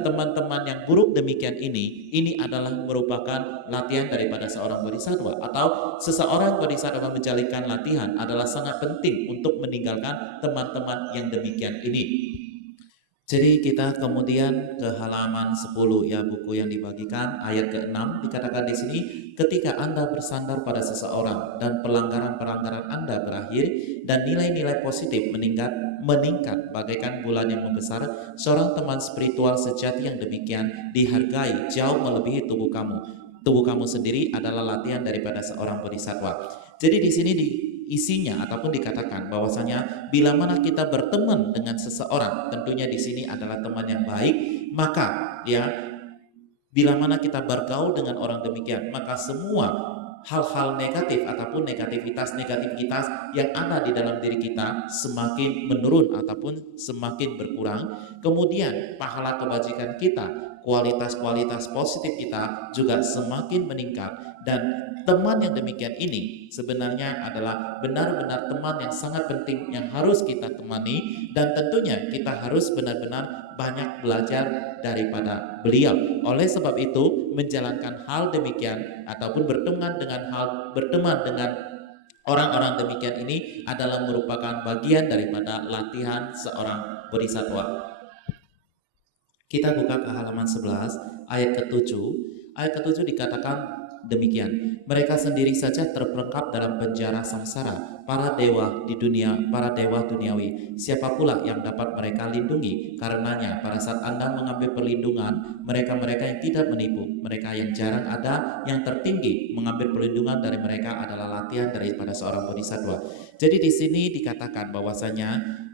teman-teman yang buruk demikian ini adalah merupakan latihan daripada seorang bodhisattva, atau seseorang bodhisattva menjalankan latihan adalah sangat penting untuk meninggalkan teman-teman yang demikian ini. Jadi kita kemudian ke halaman 10 ya, buku yang dibagikan ayat ke-6 dikatakan di sini, ketika Anda bersandar pada seseorang dan pelanggaran-pelanggaran Anda berakhir dan nilai-nilai positif meningkat bagaikan bulan yang membesar, seorang teman spiritual sejati yang demikian dihargai jauh melebihi tubuh kamu. Tubuh kamu sendiri adalah latihan daripada seorang bodhisattva. Jadi di sini isinya ataupun dikatakan bahwasanya bila mana kita berteman dengan seseorang, tentunya di sini adalah teman yang baik, maka ya bila mana kita bergaul dengan orang demikian, maka semua hal-hal negatif ataupun negativitas yang ada di dalam diri kita semakin menurun ataupun semakin berkurang. Kemudian pahala kebajikan kita, kualitas-kualitas positif kita juga semakin meningkat. Dan teman yang demikian ini sebenarnya adalah benar-benar teman yang sangat penting yang harus kita temani, dan tentunya kita harus benar-benar banyak belajar daripada beliau. Oleh sebab itu, menjalankan hal demikian ataupun berteman dengan orang-orang demikian ini adalah merupakan bagian daripada latihan seorang bodhisattva. Kita buka ke halaman 11 ayat ke-7. Ayat ke-7 dikatakan demikian, mereka sendiri saja terperangkap dalam penjara samsara, para dewa di dunia, para dewa duniawi. Siapa pula yang dapat mereka lindungi? Karenanya pada saat Anda mengambil perlindungan, mereka-mereka yang tidak menipu, mereka yang jarang ada, yang tertinggi, mengambil perlindungan dari mereka adalah latihan daripada seorang bodhisattva. Jadi di sini dikatakan bahwasanya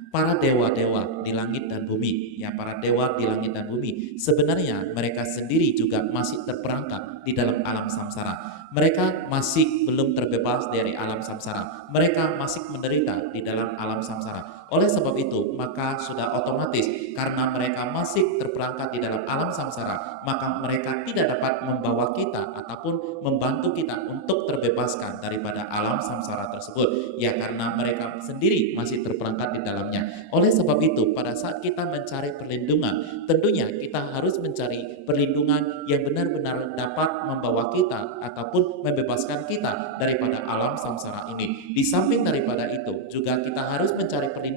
para dewa-dewa di langit dan bumi, ya, para dewa di langit dan bumi, sebenarnya mereka sendiri juga masih terperangkap di dalam alam samsara. Mereka masih belum terbebas dari alam samsara. Mereka masih menderita di dalam alam samsara. Oleh sebab itu, maka sudah otomatis karena mereka masih terperangkap di dalam alam samsara, maka mereka tidak dapat membawa kita ataupun membantu kita untuk terbebaskan daripada alam samsara tersebut. Ya, karena mereka sendiri masih terperangkap di dalamnya. Oleh sebab itu, pada saat kita mencari perlindungan, tentunya kita harus mencari perlindungan yang benar-benar dapat membawa kita ataupun membebaskan kita daripada alam samsara ini. Di samping daripada itu, juga kita harus mencari perlindungan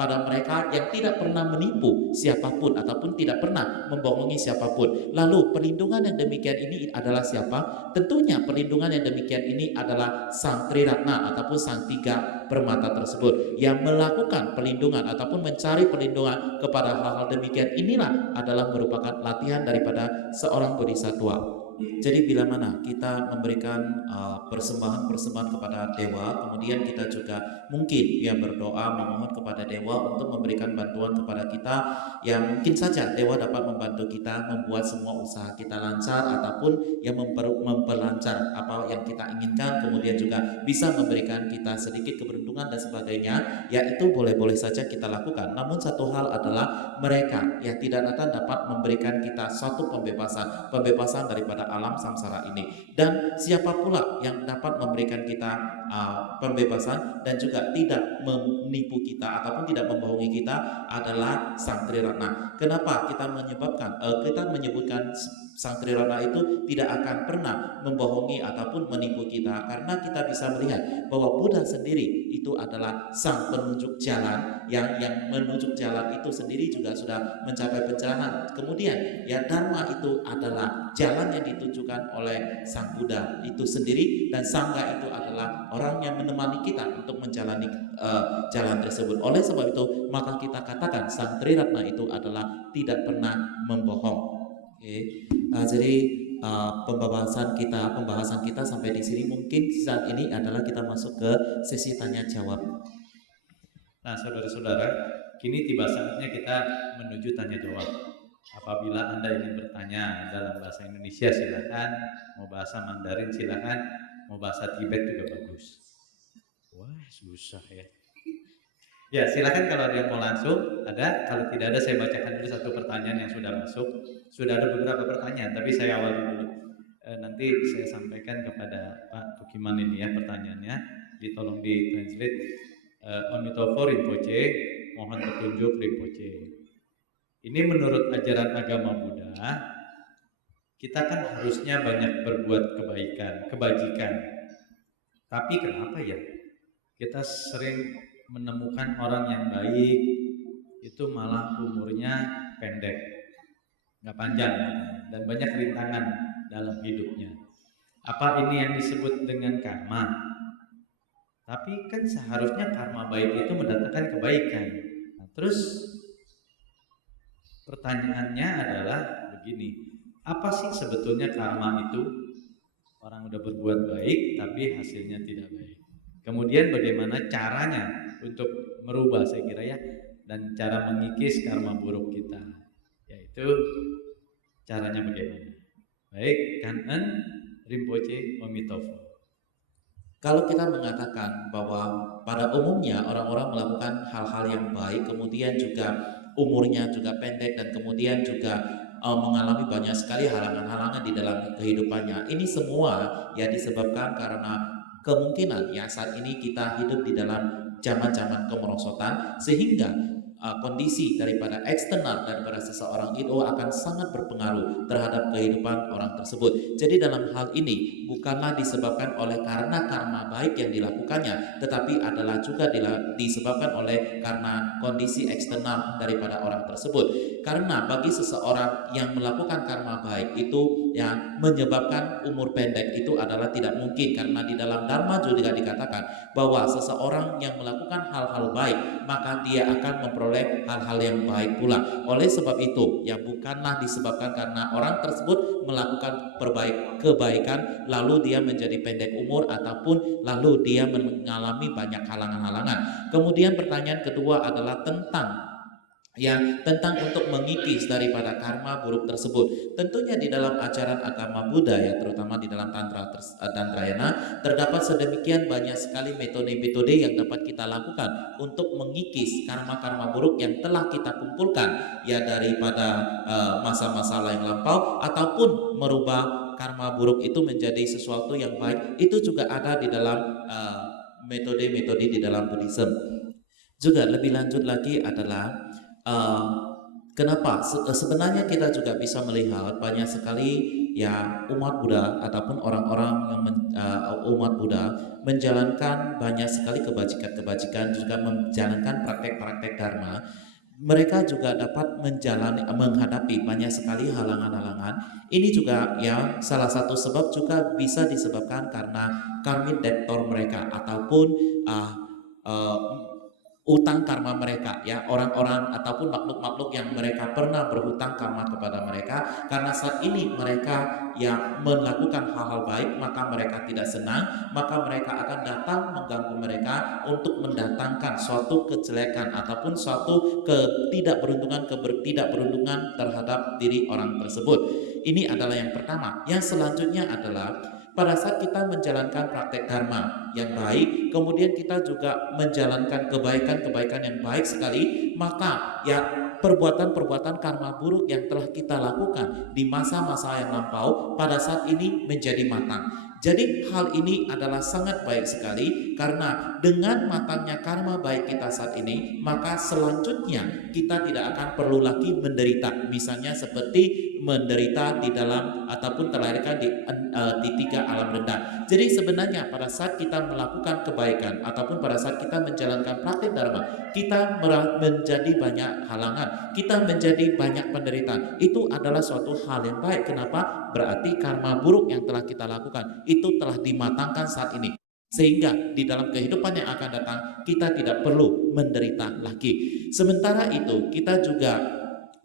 pada mereka yang tidak pernah menipu siapapun ataupun tidak pernah membohongi siapapun. Lalu perlindungan yang demikian ini adalah siapa? Tentunya perlindungan yang demikian ini adalah Sang Triratna ataupun Sang Tiga Permata tersebut yang melakukan perlindungan ataupun mencari perlindungan kepada hal-hal demikian. Inilah adalah merupakan latihan daripada seorang bodhisattva. Jadi bila mana kita memberikan persembahan-persembahan kepada dewa, kemudian kita juga mungkin ya berdoa memohon kepada dewa untuk memberikan bantuan kepada kita, ya mungkin saja dewa dapat membantu kita membuat semua usaha kita lancar ataupun yang memperlancar apa yang kita inginkan, kemudian juga bisa memberikan kita sedikit keberuntungan dan sebagainya, ya itu boleh-boleh saja kita lakukan. Namun satu hal adalah mereka ya tidak akan dapat memberikan kita suatu pembebasan daripada alam samsara ini. Dan siapa pula yang dapat memberikan kita pembebasan dan juga tidak menipu kita ataupun tidak membohongi kita adalah Sang Triratna. Kenapa kita menyebutkan Sang Triratna itu tidak akan pernah membohongi ataupun menipu kita, karena kita bisa melihat bahwa Buddha sendiri itu adalah sang penunjuk jalan yang menunjuk jalan itu sendiri juga sudah mencapai pencerahan. Kemudian ya Dharma itu adalah jalan yang ditujukan oleh Sang Buddha itu sendiri, dan Sangha itu adalah orang yang menemani kita untuk menjalani jalan tersebut. Oleh sebab itu maka kita katakan Sang Triratna itu adalah tidak pernah membohong. Jadi pembahasan kita sampai di sini. Mungkin saat ini adalah kita masuk ke sesi tanya jawab. Nah, saudara-saudara, kini tiba saatnya kita menuju tanya jawab. Apabila Anda ingin bertanya dalam bahasa Indonesia silakan, mau bahasa Mandarin silakan, mau bahasa Tibet juga bagus. Wah, susah ya. Ya, silakan kalau ada yang mau langsung, ada. Kalau tidak ada, saya bacakan dulu satu pertanyaan yang sudah masuk. Sudah ada beberapa pertanyaan, tapi saya awali dulu. Nanti saya sampaikan kepada Pak Tukiman ini ya pertanyaannya. Ditolong di-translate. Omitofo Rinpoche, mohon petunjuk Rinpoche. Ini menurut ajaran agama Buddha, kita kan harusnya banyak berbuat kebajikan. Tapi kenapa ya kita sering menemukan orang yang baik, itu malah umurnya pendek, nggak panjang, dan banyak rintangan dalam hidupnya. Apa ini yang disebut dengan karma? Tapi kan seharusnya karma baik itu mendatangkan kebaikan. Nah, terus pertanyaannya adalah begini, apa sih sebetulnya karma itu? Orang udah berbuat baik tapi hasilnya tidak baik. Kemudian bagaimana caranya untuk merubah, saya kira ya, dan cara mengikis karma buruk kita, yaitu caranya bagaimana. Baik, Kangen Rinpoche Omitofo. Kalau kita mengatakan bahwa pada umumnya orang-orang melakukan hal-hal yang baik, kemudian juga umurnya juga pendek dan kemudian juga mengalami banyak sekali halangan-halangan di dalam kehidupannya. Ini semua ya disebabkan karena kemungkinan ya saat ini kita hidup di dalam zaman-zaman kemerosotan, sehingga kondisi daripada eksternal daripada seseorang itu akan sangat berpengaruh terhadap kehidupan orang tersebut. Jadi dalam hal ini bukanlah disebabkan oleh karena karma baik yang dilakukannya, tetapi adalah juga disebabkan oleh karena kondisi eksternal daripada orang tersebut. Karena bagi seseorang yang melakukan karma baik itu yang menyebabkan umur pendek itu adalah tidak mungkin, karena di dalam Dharma juga dikatakan bahwa seseorang yang melakukan hal-hal baik maka dia akan memperoleh hal-hal yang baik pula. Oleh sebab itu ya bukanlah disebabkan karena orang tersebut melakukan kebaikan lalu dia menjadi pendek umur ataupun lalu dia mengalami banyak halangan-halangan. Kemudian pertanyaan kedua adalah tentang untuk mengikis daripada karma buruk tersebut. Tentunya di dalam ajaran agama Buddha ya, terutama di dalam Tantrayana, terdapat sedemikian banyak sekali metode-metode yang dapat kita lakukan untuk mengikis karma-karma buruk yang telah kita kumpulkan ya daripada masa-masa yang lampau, ataupun merubah karma buruk itu menjadi sesuatu yang baik. Itu juga ada di dalam metode-metode di dalam Buddhism. Juga lebih lanjut lagi adalah kenapa sebenarnya kita juga bisa melihat banyak sekali ya umat Buddha ataupun orang-orang yang umat Buddha menjalankan banyak sekali kebajikan-kebajikan, juga menjalankan praktek-praktek dharma. Mereka juga dapat menghadapi banyak sekali halangan-halangan. Ini juga ya salah satu sebab juga bisa disebabkan karena karmic debtor mereka ataupun utang karma mereka ya, orang-orang ataupun makhluk-makhluk yang mereka pernah berhutang karma kepada mereka. Karena saat ini mereka yang melakukan hal-hal baik maka mereka tidak senang, maka mereka akan datang mengganggu mereka untuk mendatangkan suatu kejelekan ataupun suatu ketidakberuntungan terhadap diri orang tersebut. Ini adalah yang pertama. Yang selanjutnya adalah pada saat kita menjalankan praktek dharma yang baik, kemudian kita juga menjalankan kebaikan-kebaikan yang baik sekali, maka ya perbuatan-perbuatan karma buruk yang telah kita lakukan di masa-masa yang lampau pada saat ini menjadi matang. Jadi hal ini adalah sangat baik sekali, karena dengan matangnya karma baik kita saat ini, maka selanjutnya kita tidak akan perlu lagi menderita. Misalnya seperti menderita di dalam ataupun terlahirkan di tiga alam rendah. Jadi sebenarnya pada saat kita melakukan kebaikan ataupun pada saat kita menjalankan praktik dharma, kita menjadi banyak halangan, kita menjadi banyak penderitaan. Itu adalah suatu hal yang baik. Kenapa? Berarti karma buruk yang telah kita lakukan itu telah dimatangkan saat ini, sehingga di dalam kehidupan yang akan datang kita tidak perlu menderita lagi. Sementara itu kita juga,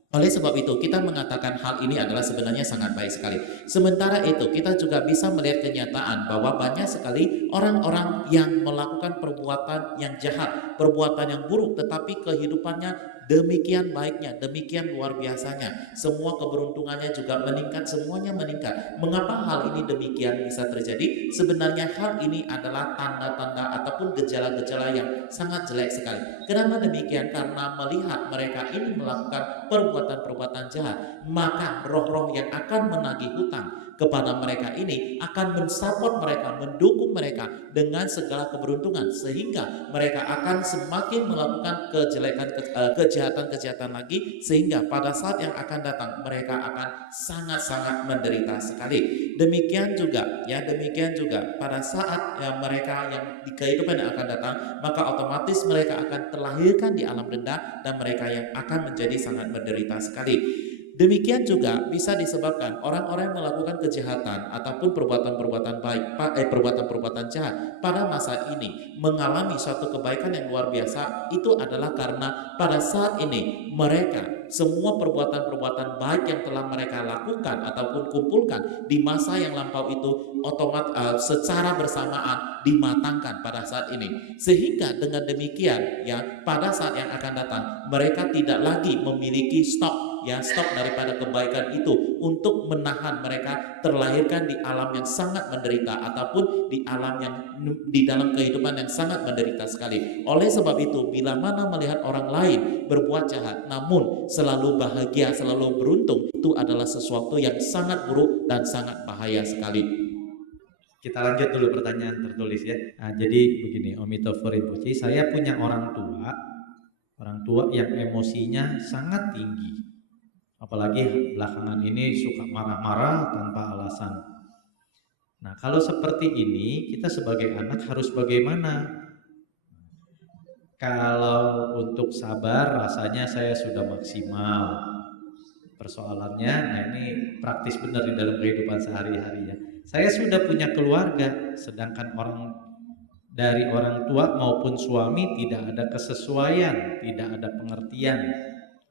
oleh sebab itu kita mengatakan hal ini adalah sebenarnya sangat baik sekali. Sementara itu kita juga bisa melihat kenyataan bahwa banyak sekali orang-orang yang melakukan perbuatan yang jahat, perbuatan yang buruk, tetapi kehidupannya demikian baiknya, demikian luar biasanya. Semua keberuntungannya juga meningkat, semuanya meningkat. Mengapa hal ini demikian bisa terjadi? Sebenarnya hal ini adalah tanda-tanda ataupun gejala-gejala yang sangat jelek sekali. Kenapa demikian? Karena melihat mereka ini melakukan perbuatan-perbuatan jahat, maka roh-roh yang akan menagih hutang kepada mereka ini akan mensupport mereka, mendukung mereka dengan segala keberuntungan, sehingga mereka akan semakin melakukan kejahatan-kejahatan lagi, sehingga pada saat yang akan datang mereka akan sangat-sangat menderita sekali. Demikian juga pada saat mereka yang di kehidupan yang akan datang, maka otomatis mereka akan terlahirkan di alam rendah dan mereka yang akan menjadi sangat menderita sekali. Demikian juga bisa disebabkan orang-orang yang melakukan kejahatan ataupun perbuatan-perbuatan perbuatan-perbuatan jahat pada masa ini mengalami suatu kebaikan yang luar biasa. Itu adalah karena pada saat ini mereka semua perbuatan-perbuatan baik yang telah mereka lakukan ataupun kumpulkan di masa yang lampau itu secara bersamaan dimatangkan pada saat ini, sehingga dengan demikian pada saat yang akan datang mereka tidak lagi memiliki stok daripada kebaikan itu untuk menahan mereka terlahirkan di alam yang sangat menderita ataupun di alam yang di dalam kehidupan yang sangat menderita sekali. Oleh sebab itu, bila mana melihat orang lain berbuat jahat namun selalu bahagia, selalu beruntung, itu adalah sesuatu yang sangat buruk dan sangat bahaya sekali. Kita lanjut dulu pertanyaan tertulis ya. Nah, jadi begini, Omitofo Rinpoche, saya punya orang tua yang emosinya sangat tinggi. Apalagi belakangan ini suka marah-marah tanpa alasan. Nah, kalau seperti ini kita sebagai anak harus bagaimana? Kalau untuk sabar rasanya saya sudah maksimal. Persoalannya, nah ini praktis benar di dalam kehidupan sehari-hari ya. Saya sudah punya keluarga, sedangkan dari orang tua maupun suami tidak ada kesesuaian, tidak ada pengertian.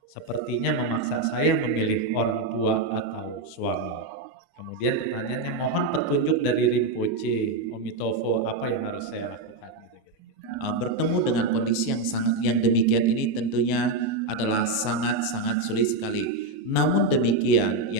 Sepertinya memaksa saya memilih orang tua atau suami. Kemudian pertanyaannya, mohon petunjuk dari Rinpoche, Omitofo, apa yang harus saya lakukan? Bertemu dengan kondisi yang demikian ini tentunya adalah sangat-sangat sulit sekali. Namun demikian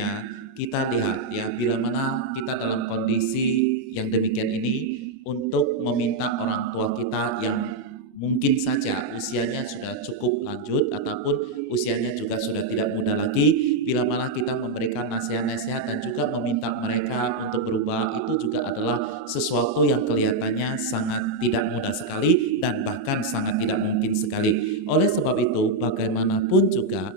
kita lihat bila mana kita dalam kondisi yang demikian ini untuk meminta orang tua kita yang mungkin saja usianya sudah cukup lanjut ataupun usianya juga sudah tidak muda lagi, bila mana kita memberikan nasihat-nasihat dan juga meminta mereka untuk berubah, itu juga adalah sesuatu yang kelihatannya sangat tidak mudah sekali dan bahkan sangat tidak mungkin sekali. Oleh sebab itu, bagaimanapun juga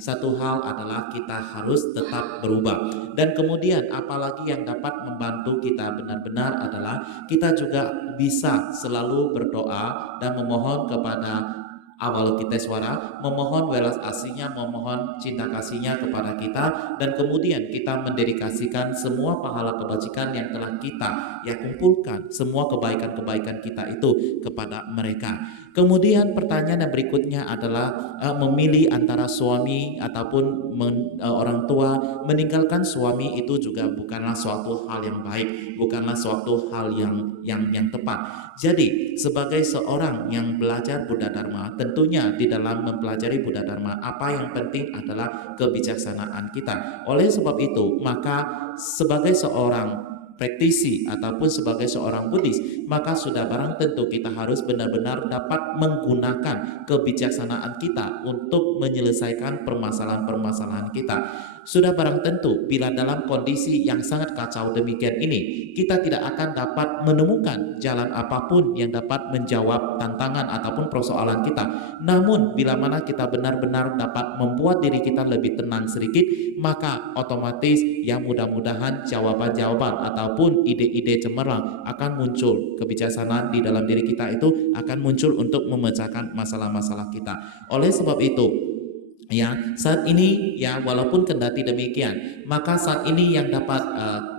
satu hal adalah kita harus tetap berubah. Dan kemudian apalagi yang dapat membantu kita benar-benar adalah kita juga bisa selalu berdoa dan memohon kepada Avalokiteswara, memohon welas asihnya, memohon cinta kasihnya kepada kita, dan kemudian kita mendedikasikan semua pahala kebajikan yang telah kita kumpulkan, semua kebaikan-kebaikan kita itu kepada mereka. Kemudian pertanyaan yang berikutnya adalah memilih antara suami ataupun orang tua. Meninggalkan suami itu juga bukanlah suatu hal yang baik, bukanlah suatu hal yang tepat. Jadi sebagai seorang yang belajar Buddha Dharma, tentunya di dalam mempelajari Buddha Dharma, apa yang penting adalah kebijaksanaan kita. Oleh sebab itu, maka sebagai seorang praktisi ataupun sebagai seorang Buddhis, maka sudah barang tentu kita harus benar-benar dapat menggunakan kebijaksanaan kita untuk menyelesaikan permasalahan-permasalahan kita. Sudah barang tentu bila dalam kondisi yang sangat kacau demikian ini, kita tidak akan dapat menemukan jalan apapun yang dapat menjawab tantangan ataupun persoalan kita. Namun bila mana kita benar-benar dapat membuat diri kita lebih tenang sedikit, maka otomatis mudah-mudahan jawaban-jawaban ataupun ide-ide cemerlang akan muncul. Kebijaksanaan di dalam diri kita itu akan muncul untuk memecahkan masalah-masalah kita. Oleh sebab itu, saat ini walaupun kendati demikian, maka saat ini yang dapat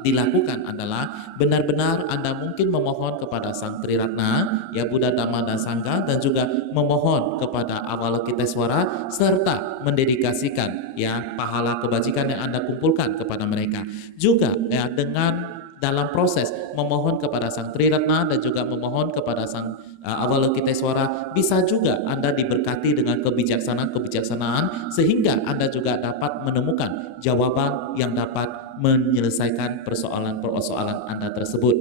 dilakukan adalah benar-benar Anda mungkin memohon kepada Sang Triratna, Buddha, Dhamma dan Sangha, dan juga memohon kepada Avalokiteswara serta mendedikasikan pahala kebajikan yang Anda kumpulkan kepada mereka. Juga dengan dalam proses memohon kepada Sang Triratna dan juga memohon kepada Sang Avalokiteswara, bisa juga Anda diberkati dengan kebijaksanaan sehingga Anda juga dapat menemukan jawaban yang dapat menyelesaikan persoalan-persoalan Anda tersebut.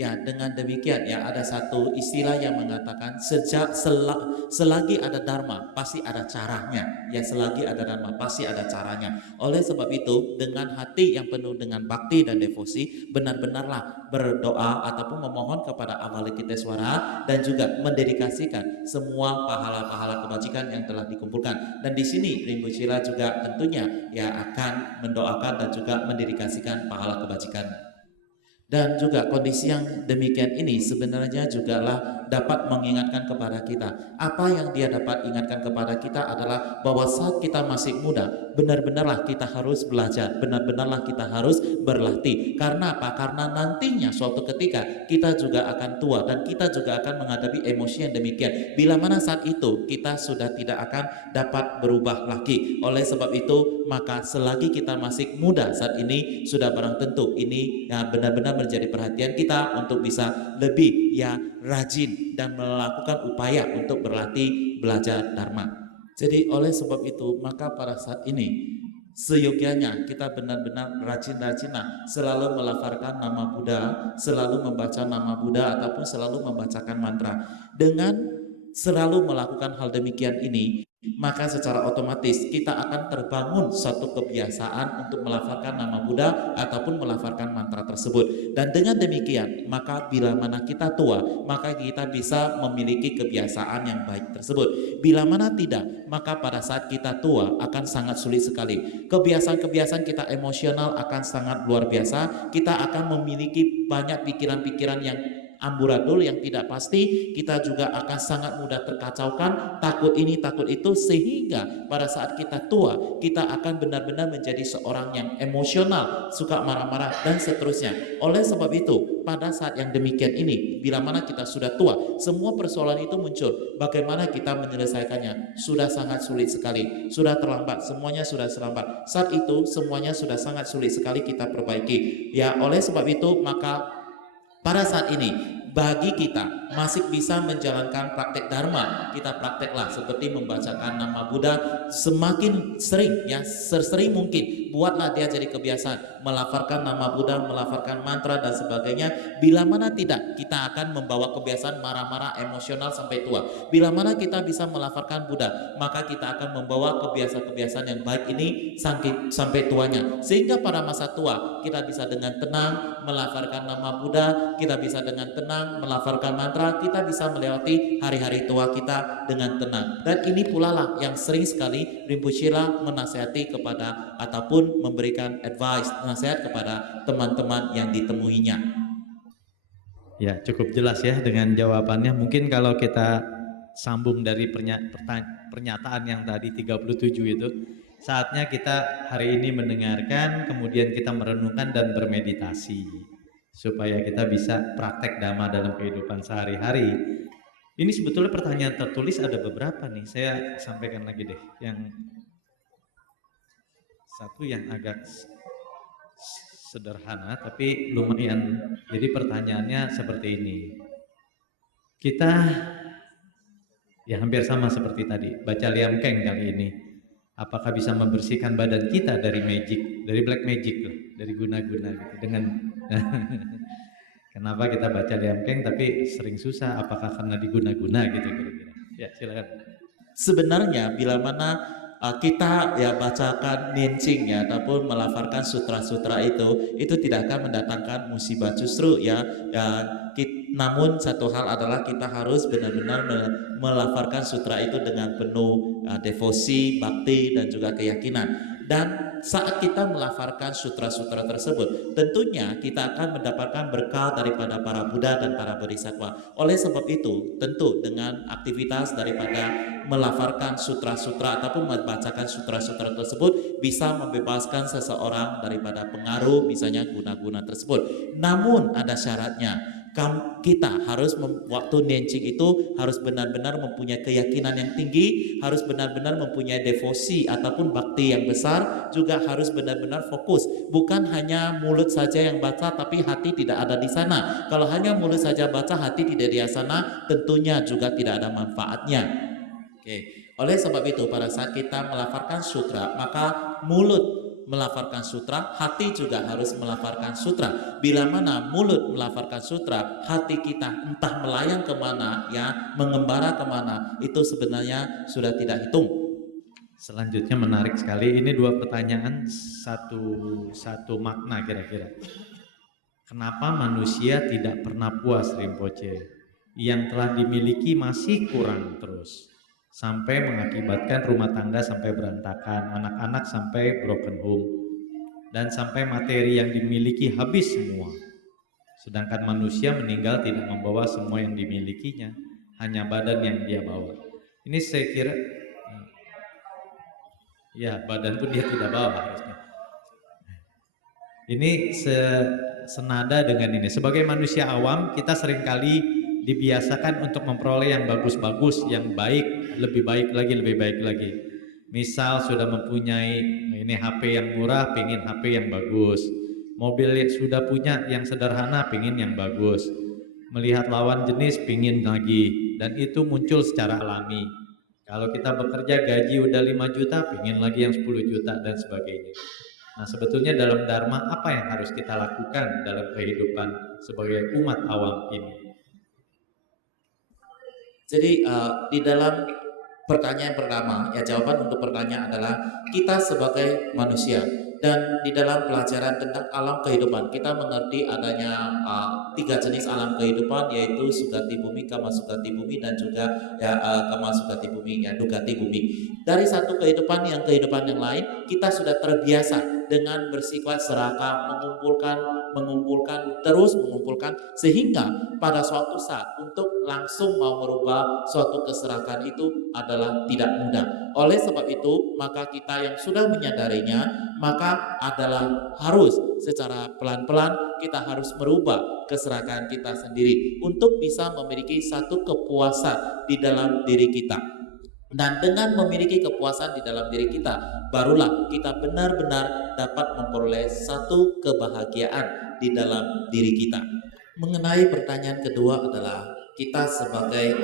ya dengan demikian ya ada satu istilah yang mengatakan selagi ada dharma pasti ada caranya, ya selagi ada dharma pasti ada caranya. Oleh sebab itu dengan hati yang penuh dengan bakti dan devosi, benar-benarlah berdoa ataupun memohon kepada Avalokitesvara dan juga mendedikasikan semua pahala-pahala kebajikan yang telah dikumpulkan. Dan di sini Rinpoche juga tentunya ya akan mendoakan dan juga mendedikasikan pahala kebajikan. Dan juga kondisi yang demikian ini sebenarnya juga dapat mengingatkan kepada kita. Apa yang dia dapat ingatkan kepada kita adalah bahwa saat kita masih muda, benar-benarlah kita harus belajar, benar-benarlah kita harus berlatih. Karena apa? Karena nantinya suatu ketika kita juga akan tua dan kita juga akan menghadapi emosi yang demikian. Bila mana saat itu kita sudah tidak akan dapat berubah lagi. Oleh sebab itu, maka selagi kita masih muda saat ini, sudah barang tentu ini ya benar-benar menjadi perhatian kita untuk bisa lebih ya rajin dan melakukan upaya untuk berlatih belajar Dharma. Jadi oleh sebab itu maka pada saat ini seyogyanya kita benar-benar rajin-rajinlah selalu melafalkan nama Buddha, selalu membaca nama Buddha ataupun selalu membacakan mantra. Dengan selalu melakukan hal demikian ini, maka secara otomatis kita akan terbangun suatu kebiasaan untuk melafalkan nama Buddha ataupun melafalkan mantra tersebut. Dan dengan demikian maka bila mana kita tua, maka kita bisa memiliki kebiasaan yang baik tersebut. Bila mana tidak, maka pada saat kita tua akan sangat sulit sekali. Kebiasaan-kebiasaan kita emosional akan sangat luar biasa. Kita akan memiliki banyak pikiran-pikiran yang amburadul yang tidak pasti, kita juga akan sangat mudah terkacaukan, takut ini takut itu, sehingga pada saat kita tua kita akan benar-benar menjadi seorang yang emosional, suka marah-marah dan seterusnya. Oleh sebab itu pada saat yang demikian ini, bila mana kita sudah tua, semua persoalan itu muncul. Bagaimana kita menyelesaikannya? Sudah sangat sulit sekali, sudah terlambat, semuanya sudah terlambat. Saat itu semuanya sudah sangat sulit sekali kita perbaiki. Ya oleh sebab itu maka pada saat ini bagi kita masih bisa menjalankan praktek Dharma, kita prakteklah seperti membacakan nama Buddha semakin sering, ya sesering mungkin. Buatlah dia jadi kebiasaan melafalkan nama Buddha, melafalkan mantra dan sebagainya. Bila mana tidak, kita akan membawa kebiasaan marah-marah emosional sampai tua. Bila mana kita bisa melafalkan Buddha, maka kita akan membawa kebiasaan-kebiasaan yang baik ini sampai tuanya, sehingga pada masa tua kita bisa dengan tenang melafalkan nama Buddha, kita bisa dengan tenang melafalkan mantra, kita bisa melewati hari-hari tua kita dengan tenang. Dan ini pula lah yang sering sekali Rinpoche menasihati kepada ataupun memberikan advice, nasihat kepada teman-teman yang ditemuinya. Ya, cukup jelas ya dengan jawabannya. Mungkin kalau kita sambung dari pernyataan yang tadi 37 itu, saatnya kita hari ini mendengarkan, kemudian kita merenungkan dan bermeditasi supaya kita bisa praktek Dhamma dalam kehidupan sehari-hari. Ini sebetulnya pertanyaan tertulis ada beberapa nih, saya sampaikan lagi deh. Yang satu yang agak sederhana tapi lumayan. Jadi pertanyaannya seperti ini. Kita ya hampir sama seperti tadi, baca Liam Keng kali ini. Apakah bisa membersihkan badan kita dari magic, dari black magic loh, dari guna-guna gitu. Dengan kenapa kita baca Liam Keng tapi sering susah? Apakah karena diguna-guna gitu kira-kira? Ya silakan. Sebenarnya bila mana kita ya bacakan Nincing ya ataupun melafalkan sutra-sutra itu tidak akan mendatangkan musibah, justru ya namun satu hal adalah kita harus benar-benar melafalkan sutra itu dengan penuh devosi, bakti dan juga keyakinan. Dan saat kita melafalkan sutra-sutra tersebut, tentunya kita akan mendapatkan berkah daripada para Buddha dan para Bodhisattva. Oleh sebab itu, tentu dengan aktivitas daripada melafalkan sutra-sutra ataupun membacakan sutra-sutra tersebut bisa membebaskan seseorang daripada pengaruh misalnya guna-guna tersebut. Namun ada syaratnya. Kita harus waktu Nincing itu harus benar-benar mempunyai keyakinan yang tinggi, harus benar-benar mempunyai devosi ataupun bakti yang besar, juga harus benar-benar fokus. Bukan hanya mulut saja yang baca tapi hati tidak ada di sana. Kalau hanya mulut saja baca, hati tidak di sana, tentunya juga tidak ada manfaatnya. Oke. Oleh sebab itu pada saat kita melafalkan sutra, maka mulut melafalkan sutra, hati juga harus melafalkan sutra. Bila mana mulut melafalkan sutra, hati kita entah melayang kemana, ya, mengembara kemana, itu sebenarnya sudah tidak hitung. Selanjutnya menarik sekali, ini dua pertanyaan satu makna kira-kira. Kenapa manusia tidak pernah puas, Rinpoche? Yang telah dimiliki masih kurang terus, sampai mengakibatkan rumah tangga sampai berantakan, anak-anak sampai broken home, dan sampai materi yang dimiliki habis semua. Sedangkan manusia meninggal tidak membawa semua yang dimilikinya, hanya badan yang dia bawa. Ini saya kira, ya badan pun dia tidak bawa harusnya. Ini senada dengan ini. Sebagai manusia awam, kita seringkali dibiasakan untuk memperoleh yang bagus-bagus, yang baik, lebih baik lagi. Misal sudah mempunyai ini HP yang murah, pingin HP yang bagus. Mobil yang sudah punya yang sederhana, pingin yang bagus. Melihat lawan jenis, pingin lagi. Dan itu muncul secara alami. Kalau kita bekerja gaji udah 5 juta, pingin lagi yang 10 juta dan sebagainya. Nah, sebetulnya dalam Dharma apa yang harus kita lakukan dalam kehidupan sebagai umat awam ini? Jadi di dalam pertanyaan pertama, ya jawaban untuk pertanyaan adalah kita sebagai manusia, dan di dalam pelajaran tentang alam kehidupan kita mengerti adanya 3 jenis alam kehidupan, yaitu sugati bumi, kama sugati bumi, dan juga ya kama sugati bumi, ya dugati bumi. Dari satu kehidupan yang lain, kita sudah terbiasa dengan bersifat serakah, terus mengumpulkan, sehingga pada suatu saat untuk langsung mau merubah suatu keserakahan itu adalah tidak mudah. Oleh sebab itu, maka kita yang sudah menyadarinya, maka adalah harus secara pelan-pelan kita harus merubah keserakahan kita sendiri untuk bisa memiliki satu kepuasan di dalam diri kita. Dan dengan memiliki kepuasan di dalam diri kita, barulah kita benar-benar dapat memperoleh satu kebahagiaan di dalam diri kita. Mengenai pertanyaan kedua adalah kita sebagai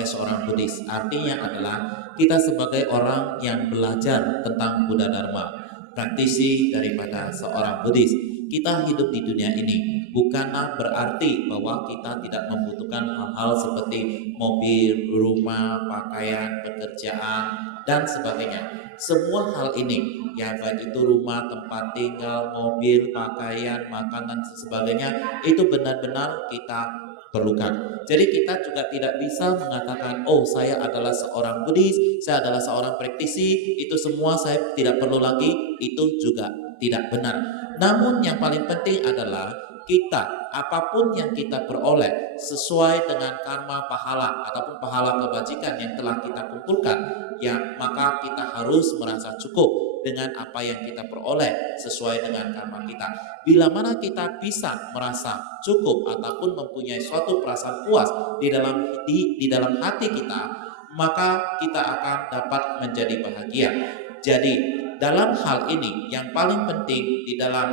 seorang Buddhis, artinya adalah kita sebagai orang yang belajar tentang Buddha Dharma, praktisi daripada seorang Buddhis. Kita hidup di dunia ini bukanlah berarti bahwa kita tidak membutuhkan hal-hal seperti mobil, rumah, pakaian, pekerjaan, dan sebagainya. Semua hal ini, ya baik itu rumah, tempat tinggal, mobil, pakaian, makanan, dan sebagainya, itu benar-benar kita perlukan. Jadi kita juga tidak bisa mengatakan, oh saya adalah seorang Buddhis, saya adalah seorang praktisi, itu semua saya tidak perlu lagi. Itu juga tidak benar. Namun yang paling penting adalah kita, apapun yang kita peroleh sesuai dengan karma pahala ataupun pahala kebajikan yang telah kita kumpulkan, ya maka kita harus merasa cukup dengan apa yang kita peroleh sesuai dengan karma kita. Bila mana kita bisa merasa cukup ataupun mempunyai suatu perasaan puas di dalam hati kita, maka kita akan dapat menjadi bahagia. Jadi dalam hal ini yang paling penting di dalam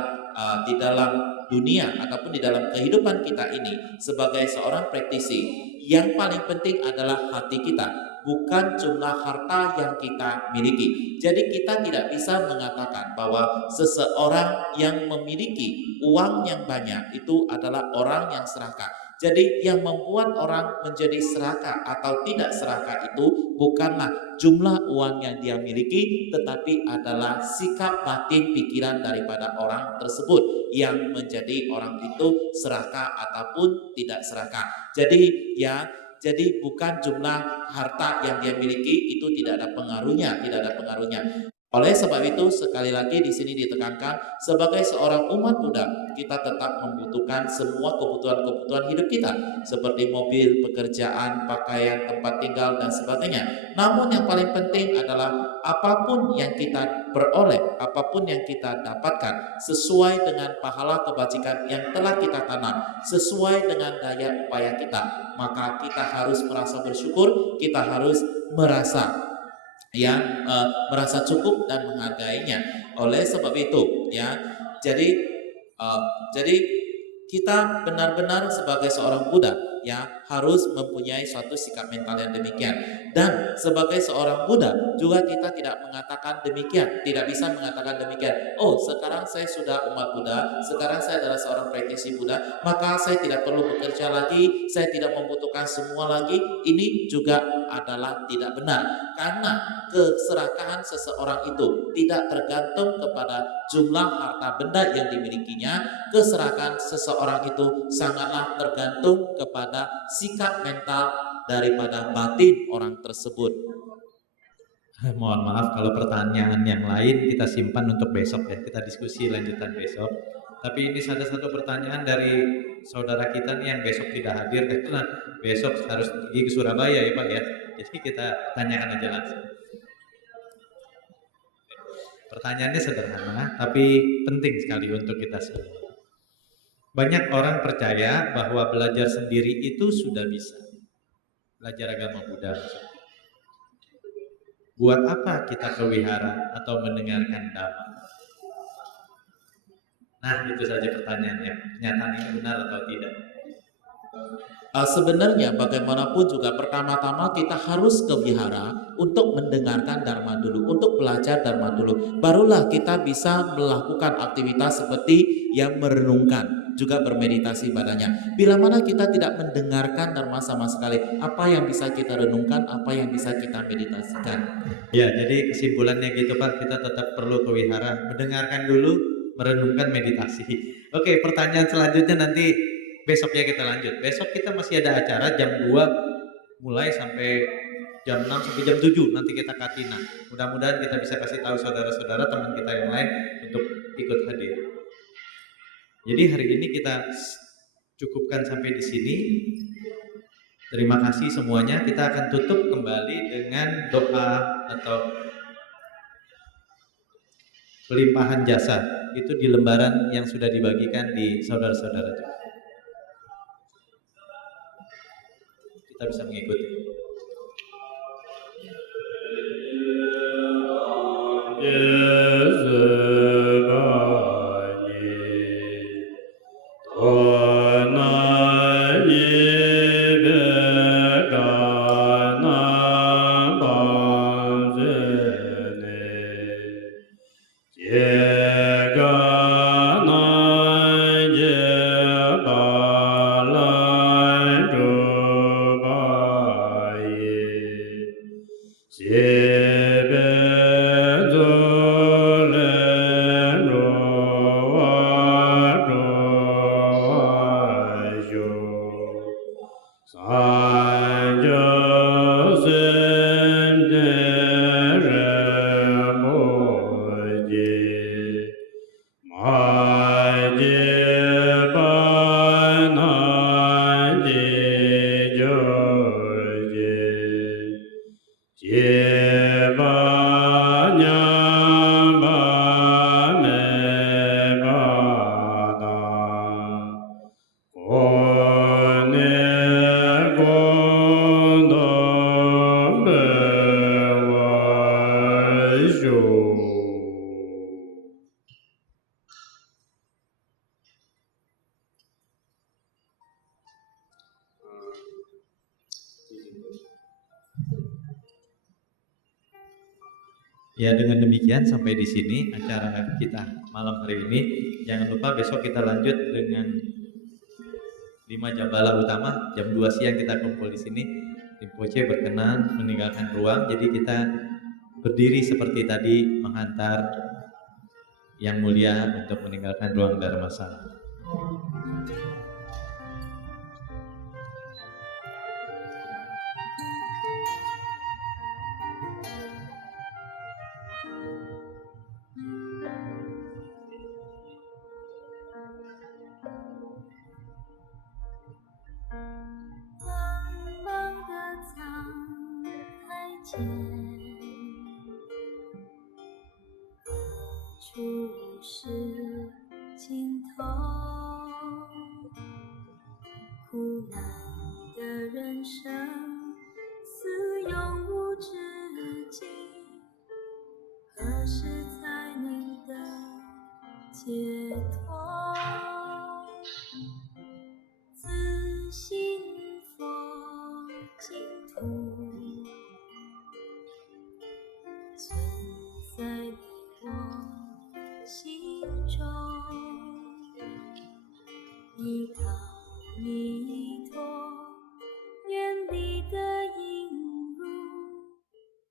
dunia ataupun di dalam kehidupan kita ini sebagai seorang praktisi, yang paling penting adalah hati kita, bukan jumlah harta yang kita miliki. Jadi kita tidak bisa mengatakan bahwa seseorang yang memiliki uang yang banyak itu adalah orang yang serakah. Jadi yang membuat orang menjadi serakah atau tidak serakah itu bukanlah jumlah uang yang dia miliki, tetapi adalah sikap batin pikiran daripada orang tersebut yang menjadi orang itu serakah ataupun tidak serakah. Jadi bukan jumlah harta yang dia miliki itu tidak ada pengaruhnya. Oleh sebab itu sekali lagi di sini ditekankan, sebagai seorang umat Buddha kita tetap membutuhkan semua kebutuhan hidup kita seperti mobil, pekerjaan, pakaian, tempat tinggal dan sebagainya. Namun yang paling penting adalah apapun yang kita peroleh, apapun yang kita dapatkan sesuai dengan pahala kebajikan yang telah kita tanam, sesuai dengan daya upaya kita, maka kita harus merasa bersyukur, kita harus merasa cukup dan menghargainya. Oleh sebab itu, ya, jadi kita benar-benar sebagai seorang Buddha ya harus mempunyai suatu sikap mental yang demikian. Dan sebagai seorang Buddha juga kita tidak mengatakan demikian, tidak bisa mengatakan demikian. Oh, sekarang saya sudah umat Buddha, sekarang saya adalah seorang praktisi Buddha, maka saya tidak perlu bekerja lagi, saya tidak membutuhkan semua lagi. Ini juga adalah tidak benar, karena keserakahan seseorang itu tidak tergantung kepada jumlah harta benda yang dimilikinya. Keserakahan seseorang itu sangatlah tergantung kepada sikap mental daripada batin orang tersebut. Mohon maaf kalau pertanyaan yang lain kita simpan untuk besok ya, kita diskusi lanjutan besok. Tapi ini ada satu pertanyaan dari saudara kita nih yang besok tidak hadir, karena besok harus pergi ke Surabaya ya Pak ya. Jadi kita tanyakan aja langsung. Pertanyaannya sederhana, tapi penting sekali untuk kita semua. Banyak orang percaya bahwa belajar sendiri itu sudah bisa. Belajar agama Buddha. Buat apa kita ke wihara atau mendengarkan dhamma? Nah, itu saja pertanyaannya. Kenyataan ini benar atau tidak? Sebenarnya bagaimanapun juga pertama-tama kita harus ke wihara untuk mendengarkan dharma dulu, untuk belajar dharma dulu. Barulah kita bisa melakukan aktivitas seperti yang merenungkan, juga bermeditasi padanya. Bila mana kita tidak mendengarkan dharma sama sekali, apa yang bisa kita renungkan, apa yang bisa kita meditasikan? Ya, jadi kesimpulannya gitu Pak, kita tetap perlu ke wihara, mendengarkan dulu, merenungkan, meditasi. Oke, pertanyaan selanjutnya nanti besok ya kita lanjut. Besok kita masih ada acara jam 2 mulai sampai jam 6 sampai jam 7 nanti kita katina. Mudah-mudahan kita bisa kasih tahu saudara-saudara teman kita yang lain untuk ikut hadir. Jadi hari ini kita cukupkan sampai di sini. Terima kasih semuanya. Kita akan tutup kembali dengan doa atau pelimpahan jasa. Itu di lembaran yang sudah dibagikan di saudara-saudara juga. Kita bisa mengikuti. Ya, dengan demikian sampai di sini acara kita malam hari ini. Jangan lupa besok kita lanjut dengan 5 jambala utama. Jam 2 siang kita kumpul di sini. Rinpoche berkenan meninggalkan ruang, jadi kita berdiri seperti tadi menghantar yang mulia untuk meninggalkan ruang Dharmasala.何时才能得解脱？